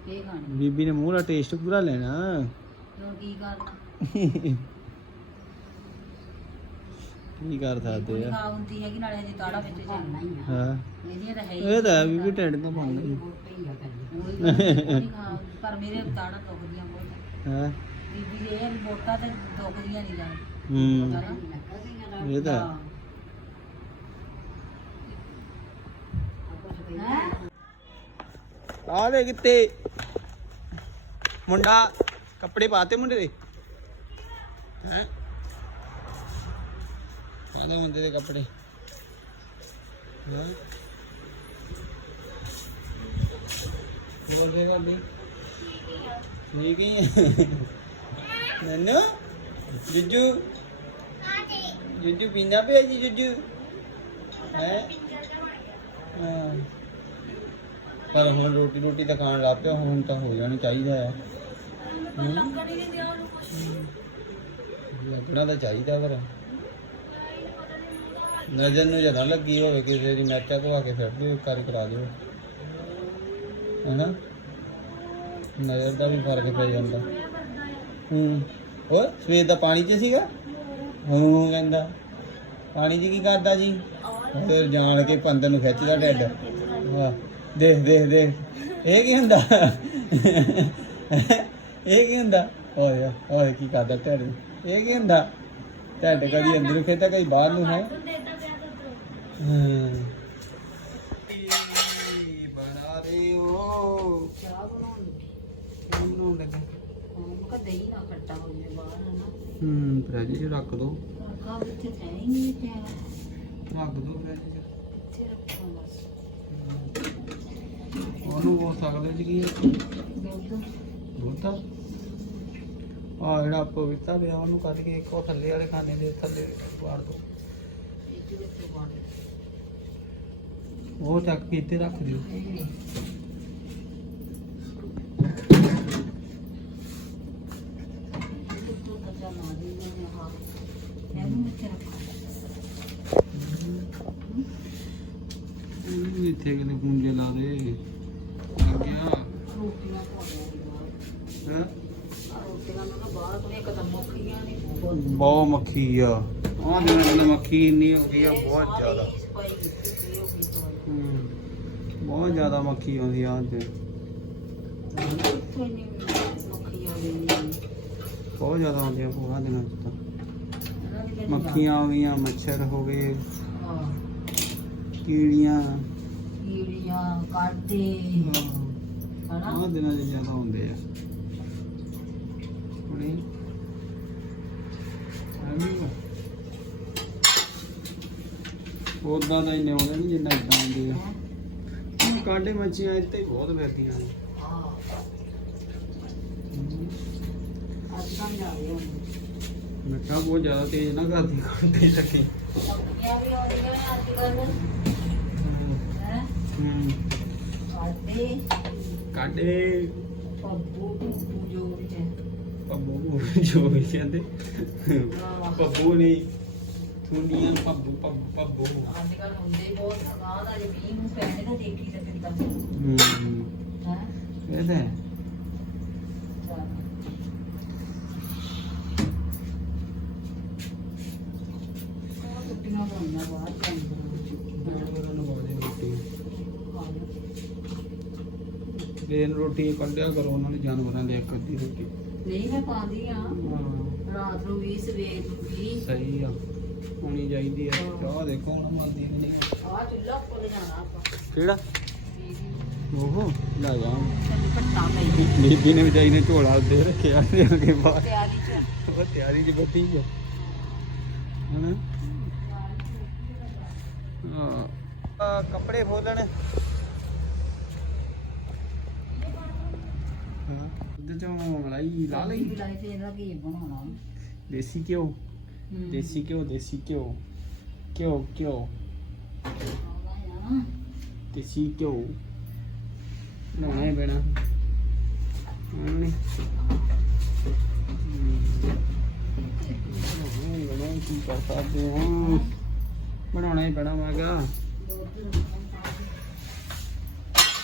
ਇਹ ਖਾਣੀ। ਬੀਬੀ ਨੇ ਮੂੰਹ ਦਾ ਟੇਸਟ ਪੂਰਾ ਲੈਣਾ। ਹੁਣ ਕੀ ਕਰਨਾ ਕੀ ਕਰ ਸਕਦੇ ਆ? ਖਾ ਹੁੰਦੀ ਹੈਗੀ ਨਾਲੇ ਜੀ ਤਾੜਾ ਵਿੱਚ ਜਾਣਾ ਹੀ ਆ। ਹਾਂ। ਇਹਦੀਆਂ ਤਾਂ ਹੈ ਹੀ ਇਹ ਤਾਂ ਹੈ ਬੀਬੀ ਢਿੱਡ ਤਾਂ ਬਣਦਾ ਹੀ। ਉਹੀ ਤਾਂ ਨਹੀਂ ਖਾ ਪਰ ਮੇਰੇ ਤਾੜਾ ਦੁਖਦੀਆਂ ਬਹੁਤ ਹੈ। ਬੀਬੀ ਇਹ ਵੋਟਾਂ ਤੇ ਦੁਖਦੀਆਂ ਨਹੀਂ ਜਾਣ। ਹੂੰ। ਇਹ ਤਾਂ ਹੈ। ਆ ਦੇ ਕਿਤੇ ਮੁੰਡਾ ਕੱਪੜੇ ਪਾਤੇ ਮੁੰਡੇ ਦੇ? ਹੈ? ਆਦੇ ਮੁੰਡੇ ਦੇ ਕੱਪੜੇ। ਹੈਂ? ਬੋਲ ਦੇ। ਗੱਲ ਠੀਕ ਹੀ ਹੈ। ਨੰਨੂ, ਜੁਜੂ। ਜੁਜੂ ਪੀਂਦਾ ਪਿਆ ਜੀ, ਜੁਜੂ? ਹੈ? ਪਰ ਹੁਣ ਰੋਟੀ ਰੋਟੀ ਤਾਂ ਖਾਣ ਲੱਗ ਪਿਆ, ਹੁਣ ਤਾਂ ਹੋ ਜਾਣਾ ਚਾਹੀਦਾ ਹੈ। ਲੱਗਣਾ ਤਾਂ ਚਾਹੀਦਾ ਪਰ। ਨਜ਼ਰ ਨੂੰ ਜਦਾਂ ਲੱਗੀ ਹੋਵੇ ਕਿਸੇ ਦੀ ਮਿਰਚਾਂ ਤੋਂ ਆ ਕੇ ਫਿਰ ਦਿਓ ਕਰ ਕਰਾ ਦਿਓ। ਹੈਨਾ? ਨਜ਼ਰ ਦਾ ਵੀ ਫ਼ਰਕ ਪੈ ਜਾਂਦਾ। ਹੂੰ। ਹੋਰ, ਸਵੇਰ ਦਾ ਪਾਣੀ ਚ ਸੀਗਾ? ਹੂੰ, ਕਹਿੰਦਾ। ਪਾਣੀ 'ਚ ਕੀ ਕਰਦਾ ਜੀ? ਫਿਰ ਜਾਣ ਕੇ ਪੰਦਰ ਨੂੰ ਖਿੱਚਦਾ ਢਿੱਡ। ਵਾਹ। ਦੇਖ ਦੇਖ ਦੇਖ। ਇਹ ਕੀ ਹੁੰਦਾ? ਇਹ ਕੀ ਹੁੰਦਾ? ਓਏ ਓਏ, ਕੀ ਕਰਦਾ ਢਿੱਡ? ਇਹ ਕੀ ਹੁੰਦਾ? ਢਿੱਡ ਕਦੀ ਅੰਦਰ ਖੇਤਾ ਕਦੀ ਬਾਹਰ ਨੂੰ, ਹੈ? ਹੂੰ ਬਣਾ ਰਹੇ ਹੋ ਚਾਹ ਬਣਾਉਣ ਨੂੰ ਬਣਾਉਣ ਲੱਗੇ ਉਹ ਕਦੇ ਹੀ ਖੱਟਾ ਹੋ ਜਾਵੇ ਬਾਹਰ ਹੈ ਨਾ ਹੂੰ ਫ੍ਰਿਜ 'ਚ ਰੱਖ ਦੋ। ਕਾ ਵਿੱਚ ਹੈ ਹੀ ਨਹੀਂ ਪਿਆ ਰੱਖ ਦੋ ਫ੍ਰਿਜ 'ਚ। ਇੱਥੇ ਰੱਖਾਂ ਬਸ। ਉਹਨੂੰ ਉਹ ਸਕਦੇ ਚ ਕੀ ਦੁੱਧ ਦੁੱਧ ਆ ਜਿਹੜਾ ਪਵਿੱਤਾ ਪਿਆ ਉਹਨੂੰ ਕੱਢ ਕੇ ਇੱਕੋ ਥੱਲੇ ਵਾਲੇ ਖਾਨੇ ਦੇ ਥੱਲੇ ਵਾੜ ਦੋ। ਇੱਥੇ ਵਿੱਚ ਪਾ ਦੇ ਉਹ ਚੱਕ ਕੇ ਇੱਥੇ ਰੱਖ ਦਿਓ ਦੁੱਧ ਤਾਂ ਚੱਲ ਆ ਜੀ ਮੈਂ ਹਾਂ ਇਹਨੂੰ ਇੱਥੇ ਰੱਖਾਂ ਉਹ ਵੀ ਇੱਥੇ ਕਿਤੇ ਪੁੰਜੇ ਲਾ ਦੇ ਲੱਗਿਆ ਰੋਟੀਆਂ ਪਾਉਣੀਆਂ ਬਾਹਰ ਹੈ ਆਹ ਰੋਟੀਆਂ ਨੂੰ ਨਾ ਬਾਹਰ ਕੋਈ ਇੱਕ ਤਾਂ ਮੁੱਖੀਆਂ ਨਹੀਂ ਬਹੁਤ ਬਹੁਤ ਮੱਖੀ ਆ ਆਹ ਦਿਨਾਂ ਦਿਨ ਮੱਖੀ ਇੰਨੀ ਹੋ ਗਈ ਆ ਬਹੁਤ ਜ਼ਿਆਦਾ ਸਾਰੀ ਸਫ਼ਾਈ ਕੀਤੀ ਸੀ ਉਹ ਵੀ ਦਵਾਈ ਹੂੰ ਬਹੁਤ ਜ਼ਿਆਦਾ ਮੱਖੀ ਆਉਂਦੀ ਆ ਅੱਜ ਕੋਈ ਨਹੀਂ ਮੱਖੀ ਆ ਗਈ ਬਹੁਤ ਜ਼ਿਆਦਾ ਆਉਂਦੀਆਂ ਪੂਰਾ ਦਿਨਾਂ ਚ ਤਾਂ ਇਹਨਾਂ ਦੀ ਜਿਹੜੀ ਮੱਖੀਆਂ ਹੋ ਗਈਆਂ ਮੱਛਰ ਹੋ ਗਏ ਹਾਂ ਕੀੜੀਆਂ ਕੀੜੀਆਂ ਕਾਟੇ ਹਨਾ? ਆਹ ਦਿਨਾਂ 'ਚ ਜ਼ਿਆਦਾ ਹੁੰਦੇ ਆ। ਹੁਣੇ। ਉਦਾਂ ਤਾਂ ਇੰਨੇ ਆਉਂਦੇ ਨਹੀਂ ਜਿੰਨਾ ਇਦਾਂ ਆਉਂਦੇ ਆ। ਹੁਣ ਕਾਂਡੇ ਮੱਛੀਆਂ ਇੱਥੇ ਹੀ ਬਹੁਤ ਫਿਰਦੀਆਂ ਨੇ। ਜਾ ਮਿੱਠਾ ਬਹੁਤ ਜ਼ਿਆਦਾ ਤੇਜ਼ ਨਾ ਕਰਦੀ ਕਾਂਡੇ ਚੱਕੀ। ਹੈ ਕਾਟੇ ਕਾਂਡੇ ਪੱਬੂ ਟੁੱਟੂ ਜੋ ਵੀ ਹੈ ਪੱਬੂ ਜੋ ਵੀ ਕਹਿੰਦੇ। ਪੱਬੂ ਨਹੀਂ ਥੁੰਡੀਆਂ ਪੱਬੂ ਪੱਬੂ ਪੱਬੂ। ਅੱਜ ਕੱਲ੍ਹ ਹੁੰਦੇ ਬਹੁਤ ਸਵਾਦ ਆ ਜੇ ਮੀਂਹ ਨੂੰ ਪੈਣੇ ਤਾਂ ਦੇਖੀ ਤੇ ਕਿੰਦਾ ਹੂੰ। ਹੈ? ਇਹ ਤਾਂ ਹੈ। ਕੁੱਟੀਆਂ ਬਣਾਉਣਾ ਬਾਹਰ ਨੂੰ ਆਉਂਦੇ ਰੋਟੀ ਨੂੰ ਕੱਢਿਆ ਕਰੋ ਉਹਨਾਂ ਦੇ ਜਾਨਵਰਾਂ ਦੇ ਇੱਕ ਅੱਧੀ ਰੋਟੀ। ਨਹੀਂ ਮੈਂ ਪਾਉਂਦੀ ਆ। ਹਾਂ। ਰਾਤ ਨੂੰ ਵੀ ਸਵੇਰ ਨੂੰ ਵੀ। ਸਹੀ ਆ ਹੋਣੀ ਚਾਹੀਦੀ ਆ। ਚਾਹ ਦੇਖੋ ਹੁਣ ਮਲਦੀ ਨਹੀਂ ਆ। ਚੁੱਲ੍ਹਾ ਕੋਲ ਜਾਣਾ ਆਪਾਂ। ਕਿਹੜਾ? ਓਹੋ ਲੈ ਜਾ। ਚੱਲ ਘੱਟਾ ਪਈ ਬੀਬੀ ਨੇ ਨੇ ਝੋਲਾ ਉੱਤੇ ਰੱਖਿਆ ਤੇ ਅੱਗੇ ਬਾਹਰ। ਤਿਆਰੀ ਚ ਉਹ ਤਿਆਰੀ ਚ ਬੱਤੀ ਆ। ਹਨਾ? ਹਾਂ। ਕੱਪੜੇ ਫੋਲਣ ਹਾਂ ਉਹਦੇ ਚੋਂ ਮਲਾਈ ਲਾ ਲਈ ਲਾਈ ਤੇ ਇਹਦਾ ਕੀ ਬਣਾਉਣਾ ਦੇਸੀ ਘਿਓ ਹੂੰ। ਦੇਸੀ ਘਿਓ ਦੇਸੀ ਘਿਓ ਘਿਓ ਘਿਓ ਆਉਂਦਾ ਆ। ਦੇਸੀ ਘਿਓ ਬਣਾਉਣਾ ਹੀ ਪੈਣਾ ਉਹਨੇ ਬਣਾਉਣਾ ਹੀ ਕੀ ਕਰ ਸਕਦੇ ਹਾਂ ਬਣਾਉਣਾ ਹੀ ਪੈਣਾ ਮੈਂ ਕਿਹਾ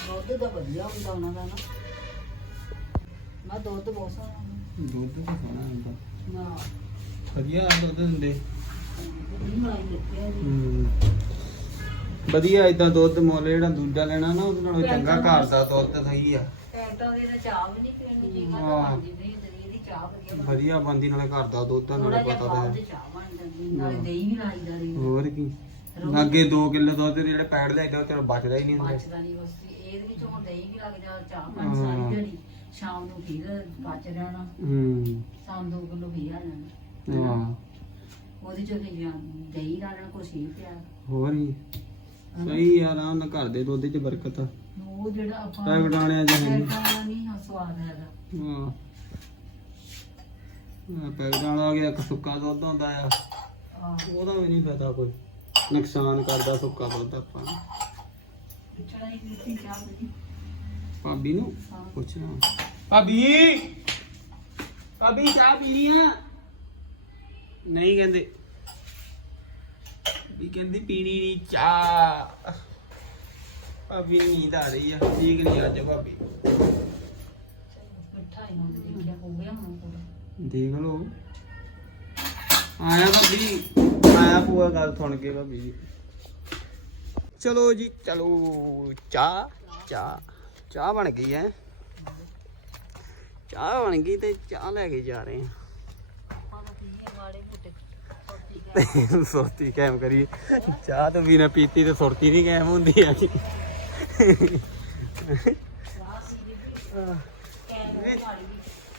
ਦੁੱਧ ਦਾ ਵਧੀਆ ਹੁੰਦਾ ਉਹਨਾਂ ਦਾ ਨਾ ਮੈਂ ਦੁੱਧ ਬਹੁਤ ਸੋਹਣਾ ਦੁੱਧ ਤਾਂ ਖਾਣਾ ਹੁੰਦਾ। ਨਾ ਵਧੀਆ ਦੁੱਧ ਦਿੰਦੇ। ਨਹੀਂ ਮਲਾਈ ਦਿੱਤੀ ਹੈ ਜੀ। ਹੂੰ। ਵਧੀਆ ਇਦਾਂ ਦੁੱਧ ਮੁੱਲ ਜਿਹੜਾ ਦੂਜਾ ਲੈਣਾ ਨਾ ਉਹਦੇ ਨਾਲੋਂ ਚੰਗਾ ਘਰ ਦਾ ਦੁੱਧ ਸਹੀ ਆ। ਪੈਂਟਾਂ ਦੇ ਤਾਂ ਚਾਹ ਵੀ ਨਹੀਂ ਪੀਣੀ ਜੀ ਮੈਂ ਹਾਂ। ਤਾਂ ਨਹੀਂ ਪੀਂਦੀ ਇਹਦੀ ਚਾਹ ਵਧੀਆ ਬਣਦੀ। ਵਧੀਆ ਬੰਦੀ ਨਾਲੇ ਘਰ ਦਾ ਦੁੱਧ ਆ ਥੋੜਾ ਨਾਲੇ ਜਿਹਾ ਪਤਾ ਬਾਅਦ ਤਾਂ ਚ ਚਾਹ ਬਣ ਜਾਂਦੀ ਨਾਲੇ ਦਹੀਂ ਵੀ ਲਾਈਦਾ ਰਹੀ ਹੋਰ ਕੀ। ਅੱਗੇ 2 ਕਿਲੋ ਦੁੱਧ ਦੇ ਜਿਹੜੇ ਪੈਕਟ ਲੈ ਉਹ ਤੇਰਾ ਬਚਦਾ ਹੀ ਨਹੀਂ ਹੁੰਦਾ। ਬਚਦਾ ਨਹੀਂ ਬਸ ਇਹਦੇ ਵਿੱਚ ਹੁਣ ਦਹੀਂ ਵੀ ਲੱਗ ਜਾ ਚਾਹ ਹਾਂ। ਬਣ ਸਾਰੀ ਦਿਹਾੜੀ। ਸ਼ਾਮ ਨੂੰ ਫਿਰ ਬਚ ਜਾਣਾ। ਹੂੰ। ਸ਼ਾਮ ਦੋ ਕਿਲੋ ਵੀ ਆ ਜਾਣਾ। ਹਾਂ ਉਹਦੇ ਚੋਂ ਫਿਰ ਜਾਂ ਦਹੀਂ ਲਾ ਲੈਣਾ ਕੁਛ ਹੀ ਪਿਆ। ਹੋਰ ਹੀ ਸਹੀ ਆ ਆਰਾਮ ਨਾਲ ਘਰ ਦੇ ਦੁੱਧ 'ਚ ਬਰਕਤ ਆ। ਉਹ ਜਿਹੜਾ ਆਪਾਂ ਪੈਕਟ ਵਾਲਿਆਂ 'ਚ ਹੈ ਨਹੀਂ। ਪੈਕਟਾਂ ਵਾਲਾ ਨਹੀਂ ਹਾਂ ਸਵਾਦ ਹੈਗਾ। ਹਾਂ ਆ ਪੈਕਟ ਵਾਲਾ ਆ ਗਿਆ ਇੱਕ ਸੁੱਕਾ ਦੁੱਧ ਹੁੰਦਾ ਆ। ਉਹਦਾ ਵੀ ਨਹੀਂ ਫਾਇਦਾ ਕੋਈ। ਨੁਕਸਾਨ ਕਰਦਾ ਸੁੱਕਾ ਦੁੱਧ ਆਪਾਂ ਹੀ ਪੀਤੀ ਚਾਹ ਦੀ ਭਾਬੀ ਨੂੰ ਹਾਂ ਪੁੱਛਿਆ ਭਾਬੀ! ਭਾਬੀ ਚਾਹ ਪੀ ਲਈ ਆ? ਨਹੀਂ ਕਹਿੰਦੇ। ਵੀ ਕਹਿੰਦੀ ਪੀਣੀ ਨਹੀਂ ਚਾਹ। ਭਾਬੀ ਨੀਂਦ ਆ ਰਹੀ ਆ। ਠੀਕ ਨਹੀਂ ਅੱਜ ਭਾਬੀ। ਦੇਖ ਲਓ। ਆਇਆ ਭਾਬੀ। ਆਇਆ ਪੂਆ ਗੱਲ ਸੁਣ ਕੇ ਭਾਬੀ ਜੀ। ਚਲੋ ਜੀ ਚਲੋ। ਚਾਹ ਚਾਹ। ਚਾਹ ਬਣ ਗਈ ਹੈ। ਚਾਹ ਬਣ ਗਈ ਤੇ ਚਾਹ ਲੈ ਕੇ ਜਾ ਰਹੇ ਹਾਂ। ਸੁਰਤੀ ਕਾਇਮ ਕਰੀਏ। ਚਾਹ ਤਾਂ ਬਿਨਾ ਪੀਤੀ ਤੇ ਸੁਰਤੀ ਨਹੀਂ ਕਾਇਮ ਹੁੰਦੀ ਆ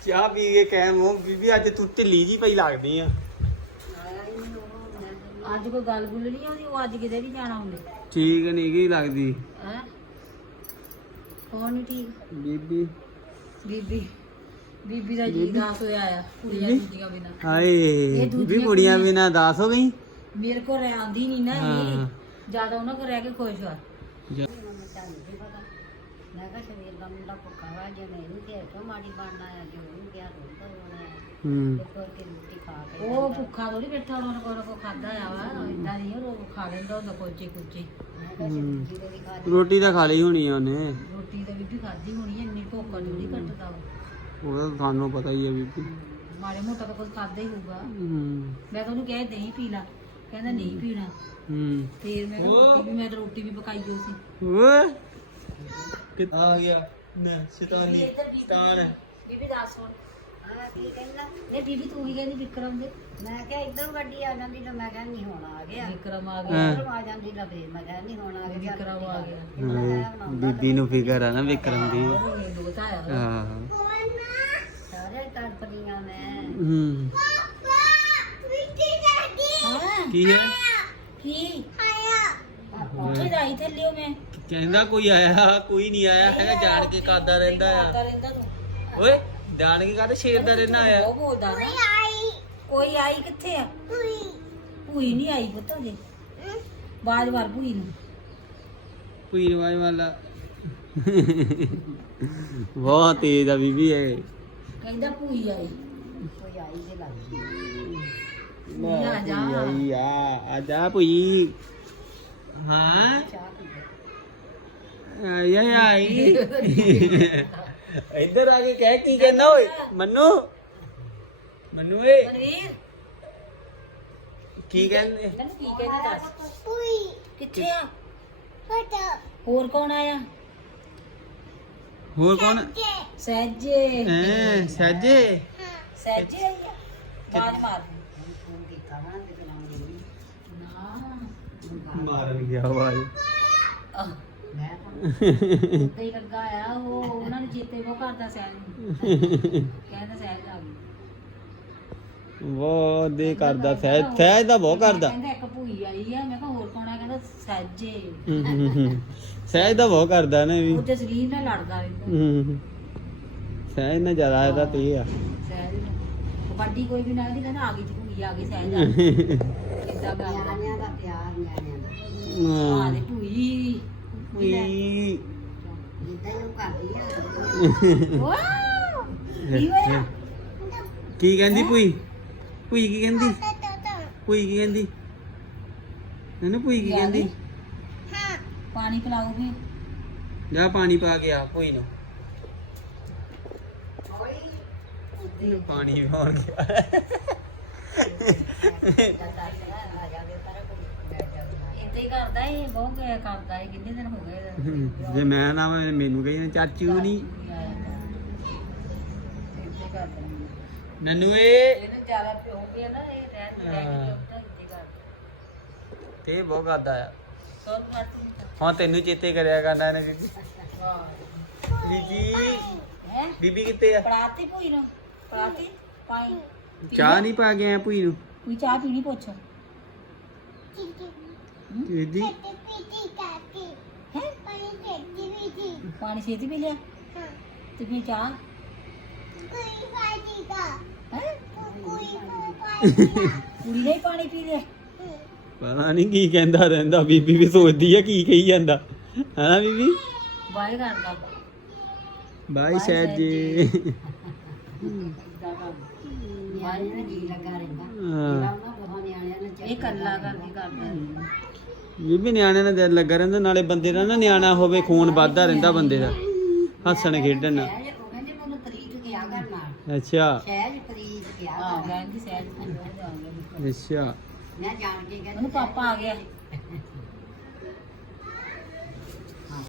ਚਾਹ ਪੀ ਕੇ ਕਾਇਮ ਹੋ ਬੀਬੀ ਅੱਜ ਤੂੰ ਢਿੱਲੀ ਜੀ ਪਈ ਲੱਗਦੀ ਆ। ਅੱਜ ਕੋਈ ਗੱਲ ਗੁੱਲ ਨਹੀਂ ਆਉਂਦੀ? ਉਹ ਅੱਜ ਕਿਤੇ ਵੀ ਜਾਣਾ ਹੁੰਦੇ? ਠੀਕ ਨਹੀਂ ਗਈ ਲੱਗਦੀ। ਹੈ? ਕੌਣ ਨਹੀਂ ਠੀਕ। ਬੀਬੀ। ਬੀਬੀ। ਬੀਬੀ ਦਾ ਜੀ ਦਾਸ ਹੋਇਆ ਆ ਕੁੜੀਆਂ ਜੁੱਤੀਆਂ ਬਿਨਾ। ਹਾਏ ਇਹ ਦੂਜੀਆਂ ਬੀਬੀ ਕੁੜੀਆਂ ਬਿਨਾ ਦਾਸ ਹੋ ਗਈ? ਮੇਰੇ ਕੋਲ ਰਹਿੰਦੀ ਨਹੀਂ ਨਾ ਹਾਂ। ਇਹ ਜ਼ਿਆਦਾ ਉਹਨਾਂ ਕੋਲ ਰਹਿ ਕੇ ਖੁਸ਼ ਆ। ਜਾ- ਮੈਂ ਕਿਹਾ ਸਵੇਰ ਦਾ ਮੁੰਡਾ ਭੁੱਖਾ ਵਾ ਜੇ ਮੈਂ ਇਹਨੂੰ ਕਿਹਾ ਕਿਉਂ ਮਾੜੀ ਬਣਨਾ ਆ? ਜੋ ਉਹਨੂੰ ਕਿਹਾ ਰੋਂਦਾ ਹੋਣਾ ਹੂੰ। ਰੋਟੀ ਖਾ ਕੇ ਉਹ ਭੁੱਖਾ ਥੋੜੀ ਬੈਠਾ ਉਹਨਾਂ ਕੋਲ ਕੋ ਖਾਦਾ ਆ ਵਾ। ਇਦਾਂ ਨਹੀਂ ਉਹ ਖਾ ਲੈਂਦਾ ਹੁੰਦਾ ਕੋਚੇ ਕੁਚੇ ਹੂੰ। ਰੋਟੀ ਤਾਂ ਖਾ ਲਈ ਹੋਣੀ ਆ ਉਹਨੇ। ਰੋਟੀ ਤਾਂ ਵੀ ਖਾਦੀ ਹੋਣੀ ਐ ਇੰਨੀ ਭੁੱਖ ਨਹੀਂ ਘਟਦਾ ਉਹਦਾ ਤਾਂ ਤੁਹਾਨੂੰ ਪਤਾ ਹੀ ਆ ਬੀਬੀ। ਮਾੜੇ ਮੋਟਾ ਤਾਂ ਕੁਝ ਖਾਦਾ ਹੀ ਹੋਊਗਾ। ਹੂੰ। ਮੈਂ ਤਾਂ ਉਹਨੂੰ ਕਿਹਾ ਦਹੀਂ ਪੀ ਲਾ। ਕਹਿੰਦਾ ਨਹੀਂ ਪੀਣਾ। ਹੂੰ। ਫੇਰ ਮੈਂ ਕਿਹਾ ਰੋਟੀ ਵੀ ਮੈਂ ਤਾਂ ਰੋਟੀ ਵੀ ਪਕਾਈ ਹੋਈ ਸੀ। ਓਏ। ਕਿ ਆ ਗਿਆ? ਨਾ ਸ਼ੈਤਾਨੀ ਤਾਨ ਬੀਬੀ ਦੱਸ ਹੁਣ। ਹਾਂ ਕੀ ਕਹਿੰਦਾ ਇਹ ਬੀਬੀ ਤੂੰ ਹੀ ਕਹਿੰਦੀ ਵਿਕਰਮ ਦੇ? ਮੈਂ ਕਿਹਾ ਇੱਧਰ ਗੱਡੀ ਆ ਜਾਂਦੀ ਤਾਂ ਮੈਂ ਕਿਹਾ ਨਹੀਂ ਹੁਣ ਆ ਗਿਆ। ਵਿਕਰਮ ਆ ਗਿਆ ਹਾਂ। ਇੱਧਰ ਆ ਜਾਂਦੀ ਤਾਂ ਫੇਰ ਮੈਂ ਕਿਹਾ ਨਹੀਂ ਹੁਣ ਆ ਗਿਆ। ਵਿਕਰਮ ਆ ਗਿਆ। ਹਾਂ, ਬੀਬੀ ਨੂੰ ਫਿਕਰ ਆ ਨਾ ਵਿਕਰਮ ਦੀ। ਉਹ ਦੋਤਾ ਆ ਹਾਂ। ਸਾਰੇ ਤੜਪਦੀਆਂ ਨੇ ਹੂੰ। ਹਾਂ? ਕੀ? ਹੈ। ਕੀ ਉੱਥੇ ਜਾਈ ਥੱਲਿਓ ਮੈਂ। ਕਹਿੰਦਾ ਕੋਈ ਆਇਆ ਕੋਈ ਨਹੀਂ ਆਇਆ ਹੈਗਾ ਜਾਣ ਕੇ ਕਾਦਾ ਰਹਿੰਦਾ ਆ। ਕਰਦਾ ਰਹਿੰਦਾ ਤੂੰ। ਓਏ। ਜਾਣ ਕੇ ਕਾਦਾ ਸ਼ੇਰ ਦਾ ਰਹਿਣਾ ਆ ਉਹ ਬੋਲਦਾ ਨਾ। ਕੋਈ ਆਈ। ਕਿੱਥੇ ਆ? ਭੂਈ ਨਹੀਂ ਆਈ ਪੁੱਤ ਜੇ ਬਾਜ ਵਾਰ ਭੂਈ ਨੂੰ। ਕੋਈ ਰਵਾਜ ਵਾਲਾ ਬਹੁਤ ਤੇਜ਼ ਆ ਬੀਬੀ ਇਹ। ਕਹਿੰਦਾ ਭੂਈ ਆਈ। ਕੋਈ ਆਈ ਜੇ ਲੱਗਦੀ ਆ ਜਾ। ਆਈ ਆ ਆ ਜਾ ਭਈ। ਹਾਂ। ਚਾਹ ਪੀ ਆਈ ਆਈ ਆਈ। ਇੱਧਰ ਆ ਕੇ ਕਹਿ ਕੀ ਕਹਿੰਦਾ ਓਏ? ਮੰਨੂ? ਮੰਨੂ ਏ? ਮਨਵੀਰ? ਕੀ ਕਹਿੰਦੇ? ਤੈਨੂੰ ਕੀ ਕਹਿੰਦਾ ਦੱਸ? ਕਿੱਥੇ ਆ? ਹੋਰ ਕੌਣ ਆਇਆ? ਹੋਰ ਕੌਣ? ਸਹਿਜੇ। ਸਾਜੇ ਸਹਿਜੇ? ਆਈ ਆ ਬਾਜ ਮਾਰ। ਨਾ ਮਾਰਨ ਗਿਆ ਆਵਾਜ਼। ਆਹ, ਉੱਤੇ ਹੀ ਲੱਗਾ ਆ ਉਹ ਉਹਨਾਂ ਨੂੰ ਚੇਤੇ ਬਹੁਤ ਕਰਦਾ ਸਹਿਜ ਨੂੰ ਕਹਿੰਦਾ ਸਹਿਜ ਆ ਗਈ ਬਹੁਤ ਦੇ ਕਰਦਾ ਸਹਿਜ ਸਹਿਜ ਦਾ ਬਹੁਤ ਕਰਦਾ। ਕਹਿੰਦਾ ਇੱਕ ਭੂਈ ਆਈ ਆ ਮੈਂ ਕਿਹਾ ਹੋਰ ਕੌਣ ਆ ਕਹਿੰਦਾ ਸਹਿਜੇ। ਸਹਿਜ ਦਾ ਬਹੁਤ ਕਰਦਾ ਨਾ ਇਹ ਵੀ। ਉਹ ਜਸਲੀਨ ਨਾਲ ਲੜਦਾ ਰਹਿੰਦਾ ਹਮ। ਸਹਿਜ ਨਾਲ ਜ਼ਿਆਦਾ ਇਹਦਾ ਤੇ ਆ। ਸਹਿਜ ਕਬੱਡੀ ਕੋਈ ਵੀ ਨਾ ਦੀ ਕਹਿੰਦਾ ਆ ਗਈ ਭੂਈ ਆ ਗਈ ਸਹਿਜ ਆ। ਗਈ ਇਦਾਂ ਕਰਦਾ? ਨਿਆਣਿਆਂ ਦਾ ਪਿਆਰ ਨਿਆਣਿਆਂ ਦਾ। ਆ ਹਾਂ ਦੇ ਭੂਈ। ਵੀ ਆ ਵਾਓ ਕੀ ਹੋਇਆ ਕੀ ਕਹਿੰਦੀ ਭੂਈ ਭੂਈ ਕੀ ਕਹਿੰਦੀ ਭੂਈ ਕੀ ਕਹਿੰਦੀ ਇਹਨੂੰ ਭੂਈ ਕੀ ਕਹਿੰਦੀ ਪਾਣੀ ਪਿਲਾਓਗੇ ਜਾ ਪਾਣੀ ਪਾ ਕੇ ਆ ਭੂਈ ਨੂੰ ਇਹਨੂੰ ਪਾਣੀ ਪਾਉਣ ਗਿਆ ਇੱਦਾਂ ਹੀ ਕਰਦਾ ਇਹ ਬਹੁਤ ਗਿਆ ਕਰਦਾ ਇਹ ਕਿੰਨੇ ਦਿਨ ਹੋ ਗਏ ਇਹਦਾ। ਜੇ ਮੈਂ ਨਾ ਹੋਵੇ, ਮੈਨੂੰ ਕਹੀ ਚਾਚੂ ਨਹੀਂ ਕਰਦਾ ਨਨੂ ਏ। ਇਹਨੂੰ ਜ਼ਿਆਦਾ ਪਿਓ ਗਿਆ ਨਾ ਇਹ ਰਹਿਣ ਲੈ ਕੇ ਕਰਦਾ ਤੇ ਬਹੁਤ ਕਰਦਾ ਆ। ਸੋਨ ਮਾਰਤੀ ਹਾਂ ਤੈਨੂੰ ਚੇਤੇ ਕਰਿਆ ਕਰਦਾ ਇਹਨੇ। ਬੀਬੀ ਬੀਬੀ ਹੈ? ਬੀਬੀ ਕਿੱਥੇ ਆ? ਪੜਾਤੀ ਭੂਈ ਨੂੰ? ਪੜਾਤੀ? ਪਾਈ। ਚਾਹ ਨਹੀਂ ਪਾ ਕੇ ਆਇਆ ਭੂਈ ਨੂੰ? ਕੋਈ ਚਾਹ ਪੀਣੀ ਪੁੱਛ। ਦੀਦੀ ਹੈ ਪਾਣੀ ਛੇਤੀ ਪੀ ਲਿਆ? ਤੇ ਫਿਰ ਚਾਹ? ਹੈ? ਕੁੜੀ ਨੇ ਹੀ ਪਾਣੀ ਪੀ ਲਿਆ। ਪਤਾ ਨਹੀਂ ਕੀ ਕਹਿੰਦਾ ਰਹਿੰਦਾ ਬੀਬੀ ਵੀ ਸੋਚਦੀ ਆ ਕੀ ਕਹੀ ਜਾਂਦਾ। ਹਾਂ ਬੀਬੀ? ਬਾਈ ਕਰਦਾ ਬਾਈ ਸ਼ਾਇਦ ਜੀ। ਨਿਆਣਿਆਂ ਦਾ ਜੀ ਲੱਗਾ ਰਹਿੰਦਾ ਹਾਂ। ਨੇ ਇਹ ਕੱਲਾ ਕਰਦੀ। ਬੀਬੀ ਨਿਆਣੇ ਨਾਲ ਦਿਲ ਲੱਗਾ ਰਹਿੰਦਾ ਨਾਲੇ ਬੰਦੇ ਦਾ ਨਾ ਨਿਆਣਾ ਹੋਵੇ ਖੂਨ ਵੱਧਦਾ ਰਹਿੰਦਾ ਬੰਦੇ ਦਾ। ਹੱਸਣ ਖੇਡਣ। ਨਾਲ ਕਹਿੰਦੇ ਮੈਨੂੰ ਅੱਛਾ। ਸਹਿਜ ਪ੍ਰੀਤ ਕਿਹਾ ਹਾਂ ਕਰ ਕਹਿੰਦੀ ਸਹਿਜ ਨੂੰ ਜਾ ਗਿਆ ਅੱਛਾ। ਮੈਂ ਜਾਣ ਕੇ ਕਹਿੰਦੀ ਉਹਨੂੰ ਪਾਪਾ ਆ ਗਿਆ।